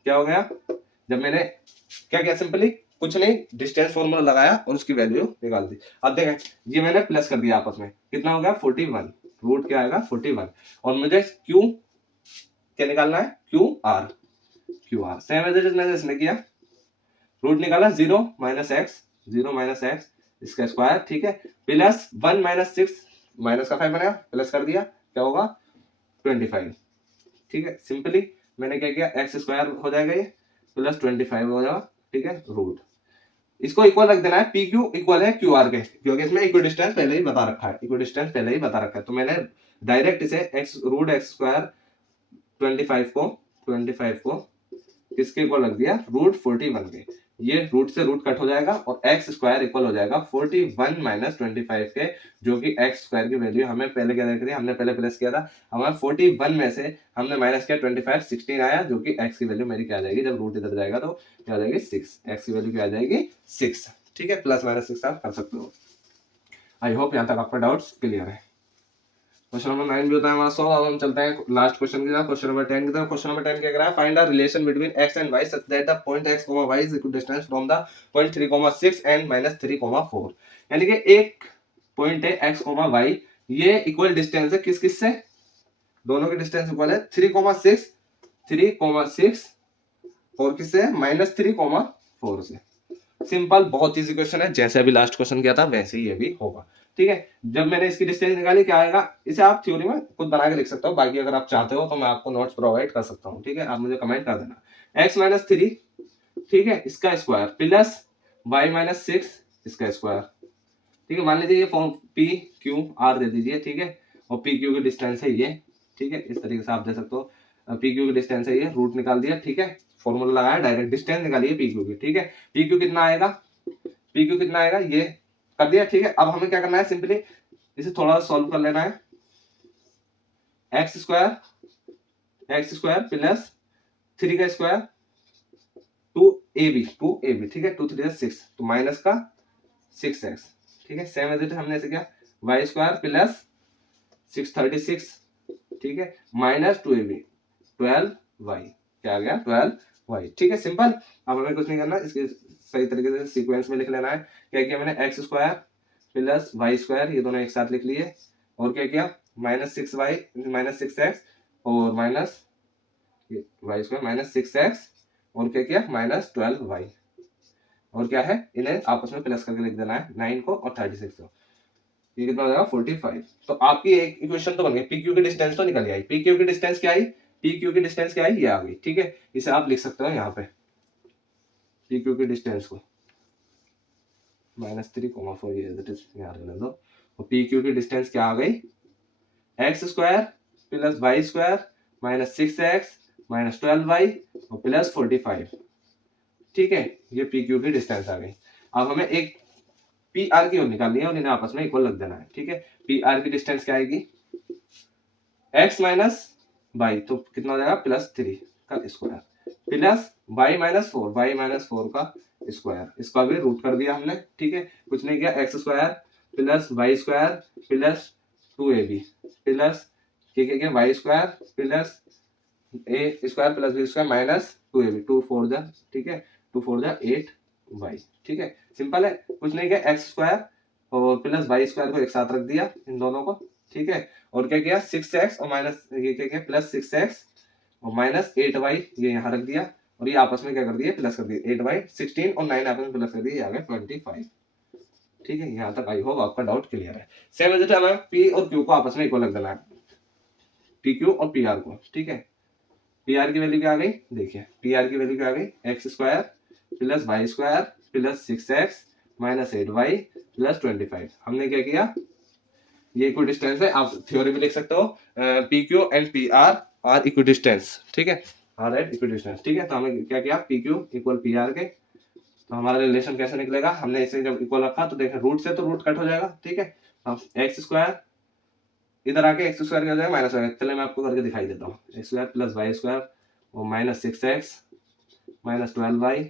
क्या हो गया, जब मैंने क्या किया, सिंपली कुछ नहीं, डिस्टेंस फॉर्मूला लगाया और उसकी वैल्यू निकाल दी। अब देखें, ये मैंने प्लस कर दिया आपस में, कितना हो गया 41, रूट क्या आएगा 41। और मुझे क्यू क्या निकालना है, Q R same as it is मैंने इसने किया, रूट निकाला 0 माइनस एक्स इसका स्क्वायर। ठीक है, प्लस 1 माइनस 6 माइनस का 5 बनाया, प्लस कर दिया, क्या होगा 25। ठीक है, सिंपली मैंने क्या किया, एक्स स्क्वायर हो जाएगा ये, प्लस 25 हो जाएगा। ठीक है, रूट इसको इक्वल रख देना है, पी क्यू इक्वल है क्यू आर के, क्योंकि इसमें इक्वी डिस्टेंस पहले ही बता रखा है, तो मैंने डायरेक्ट इसे एक्स रूट एक्स स्क्वायर 25 को किसके इक्वल रख दिया, रूट 41 के। ये रूट से रूट कट हो जाएगा और एक्स स्क्वायर इक्वल हो जाएगा 41 माइनस 25 के, जो कि एक्स स्क्वायर की वैल्यू हमें पहले क्या देख रही है, हमने पहले प्लस किया था, हमें 41 में से हमने माइनस किया 25, 16 आया, जो कि एक्स की वैल्यू मेरी क्या आ जाएगी, जब रूट इधर जाएगा तो क्या आ जाएगी 6, एक्स की वैल्यू क्या आ जाएगी 6। ठीक है, प्लस माइनस 6 आप कर सकते हो। आई होप यहाँ तक आपका डाउट्स क्लियर है। क्वेश्चन नंबर 9 भी होता है हमारा 100। अब हम चलते हैं लास्ट क्वेश्चन की तरफ, क्वेश्चन नंबर 10 की तरफ। क्वेश्चन नंबर 10 क्या कह रहा है, find the relation between x and y such that the point x, y is equidistant from the point 3,6 and -3,4। यानी कि एक पॉइंट है x, y, ये इक्वल डिस्टेंस है किस से, दोनों के डिस्टेंस इक्वल है 3,6 और किससे, -3,4 से। सिंपल, बहुत इजी क्वेश्चन है, जैसे अभी लास्ट क्वेश्चन किया था वैसे ही ये भी होगा। ठीक है, जब मैंने इसकी डिस्टेंस निकाली क्या आएगा, इसे आप थ्योरी में खुद बना के लिख सकते हो, बाकी अगर आप चाहते हो तो मैं आपको नोट्स प्रोवाइड कर सकता हूँ। ठीक है, आप मुझे कमेंट कर देना। x माइनस 3, ठीक है, इसका स्क्वायर प्लस y माइनस 6 इसका स्क्वायर। ठीक है, मान लीजिए ये फॉर्म पी क्यू आर दे दीजिए। ठीक है, और पी क्यू की डिस्टेंस है ये। ठीक है, इस तरीके से आप दे सकते हो, पी क्यू की डिस्टेंस है ये, रूट निकाल दिया। ठीक है, फॉर्मूला लगाया, डायरेक्ट डिस्टेंस निकालिए पी क्यू की। ठीक है, पी क्यू कितना आएगा, ये कर दिया। ठीक है, अब हमें क्या करना है, सिंपली इसे थोड़ा सॉल्व कर लेना है। एक्स स्क्वायर प्लस 3 का स्क्वायर 2ab। ठीक है, 2 3 6, तो माइनस का 6x। ठीक है, सेम एज इट हमने ऐसे किया, y स्क्वायर प्लस 636। ठीक है, माइनस 2ab 12y, क्या आ गया 12y। ठीक है, सिंपल। अब हमें कुछ नहीं करना, इसके सही तरीके से सीक्वेंस में लिख लेना है। क्या किया मैंने, X square plus Y square, ये दोनों एक साथ लिख लिए, और क्या किया -6y -6x और माइनस वाई स्क्वायर -6x और क्या किया -12y, और क्या है, इन्हें आपस में प्लस करके लिख देना है, 9 को और 36 को। ये कितना हो जाएगा 45। तो आपकी एक इक्वेशन तो बन गई, पी क्यू की डिस्टेंस तो निकल आई। पी क्यू की डिस्टेंस क्या आई, ये आ गई। ठीक है, इसे आप लिख सकते हो यहाँ पे, पी क्यू की डिस्टेंस को -3,4 ये यहाँ रहने दो। और पी क्यू की डिस्टेंस क्या आ गई, X square plus Y square -6x -12y और प्लस 45। ठीक है, ये पी क्यू की डिस्टेंस आ गई। अब हमें एक पी आर की ओर निकालनी है और इन्हें आपस में इक्वल रख देना है। ठीक है, पी आर की डिस्टेंस क्या आएगी, x माइनस वाई, तो कितना हो जाएगा +3 का स्क्वायर प्लस y माइनस 4 का स्क्वायर, इसका भी रूट कर दिया हमने। ठीक है, कुछ नहीं किया, x square plus Y square plus 2ab plus क्या y square plus a square plus b square minus 2ab 2 4 जा, ठीक है, 2 4 जा 8y। ठीक है, सिंपल है, कुछ नहीं किया, एक्स स्क्वायर और प्लस वाई स्क्वायर को एक साथ रख दिया इन दोनों को। ठीक है, और क्या किया 6x और माइनस ये क्या किया प्लस 6x और माइनस 8y ये यहाँ रख दिया, और ये आपस में क्या कर दिया प्लस कर दिया, 8y 16 और 9 आपस में प्लस कर दिया, ये आ गया 25। ठीक है, यहाँ तक आई होप आपका डाउट क्लियर है। सेम एज इट हमें पी और क्यू को आपस में इक्वल रख देना है, पी क्यू और पी आर को। ठीक है, पी आर की वैल्यू क्या आ गई, देखिए पी आर की वैल्यू क्या आ गई, X square plus Y square plus 6x minus 8y plus 25। हमने क्या किया, ये इक्वी डिस्टेंस है, आप थ्योरी भी लिख सकते हो, P Q and P R equi distance. ठीक है, आर एट इक्वी डिस्टेंस। ठीक है, तो हमें क्या किया, P Q equal P R के, तो हमारा रिलेशन कैसे निकलेगा, हमने इसे जब इक्वल रखा तो देखें रूट से तो रूट कट हो जाएगा, ठीक है। अब एक्स स्क्वायर इधर आके एक्स स्क्वायर क्या हो जाएगा माइनस हो जाएगा, चलिए मैं आपको करके दिखाई देता हूँ। X square plus Y square और minus 6x minus 12y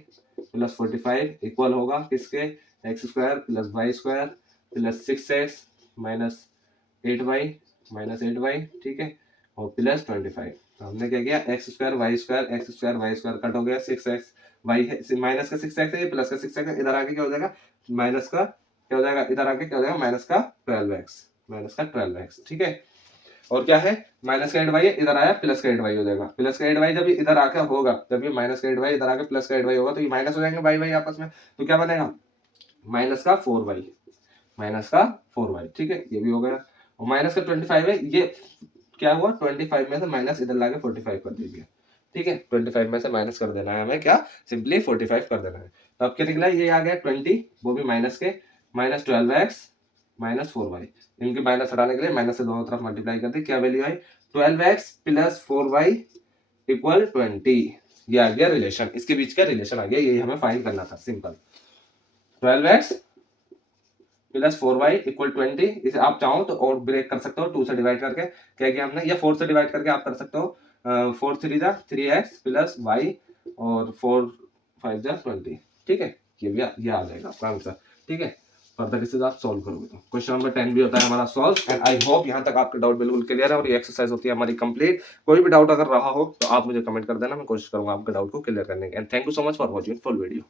plus 45 equal होगा किसके, x square plus Y square plus 6x minus 8y minus 8y, ठीक है, और प्लस 25। तो हमने क्या किया, x square Y square cut हो गया, 6x वाई माइनस का 6x है, प्लस का 6x है, इधर आके क्या हो जाएगा माइनस का क्या हो जाएगा, इधर आके क्या हो जाएगा माइनस का 12x, ठीक है। और क्या है माइनस का 8y है, इधर आया प्लस का 8y हो जाएगा, प्लस का 8y जब इधर आकर होगा, जब ये माइनस का 8y इधर आकर प्लस का 8y होगा तो ये माइनस हो जाएंगे y आपस में, तो क्या बनेगा माइनस का 4y, ठीक है, ये भी हो गया। और माइनस का 25 है, ये क्या हुआ 25 में से माइनस इधर लाके 45 कर दीजिए, ठीक है, 25 में से माइनस कर देना है हमें, क्या सिंपली 45 कर देना है। तो अब क्या निकला, ये आ गया 20, वो भी माइनस के, माइनस 12x माइनस 4y, इनके माइनस हटाने के लिए माइनस से दोनों तरफ मल्टीप्लाई कर दी, क्या वैल्यू आई 12x प्लस 4y इक्वल 20, ये आ गया रिलेशन, इसके बीच का रिलेशन आ गया, यही हमें फाइंड करना था, simple 12x plus 4y equal 20, इसे आप चाहो तो और ब्रेक कर सकते हो 2 से डिवाइड करके, क्या किया हमने, या 4 से डिवाइड करके आप कर सकते हो, 4 3 जा 3x प्लस y और 4 5 जा 20, ठीक है, ये आ जाएगा आपका आंसर, ठीक है। फर्दर इसे आप सॉल्व करोगे तो क्वेश्चन नंबर 10 भी होता है हमारा सॉल्व। एंड आई होप यहाँ तक आपके डाउट बिल्कुल क्लियर है और ये एक्सरसाइज होती है हमारी कंप्लीट। कोई भी डाउट अगर रहा हो तो आप मुझे कमेंट कर देना, मैं कोशिश करूंगा आपके डाउट को क्लियर करने की। And thank you so much for watching full video.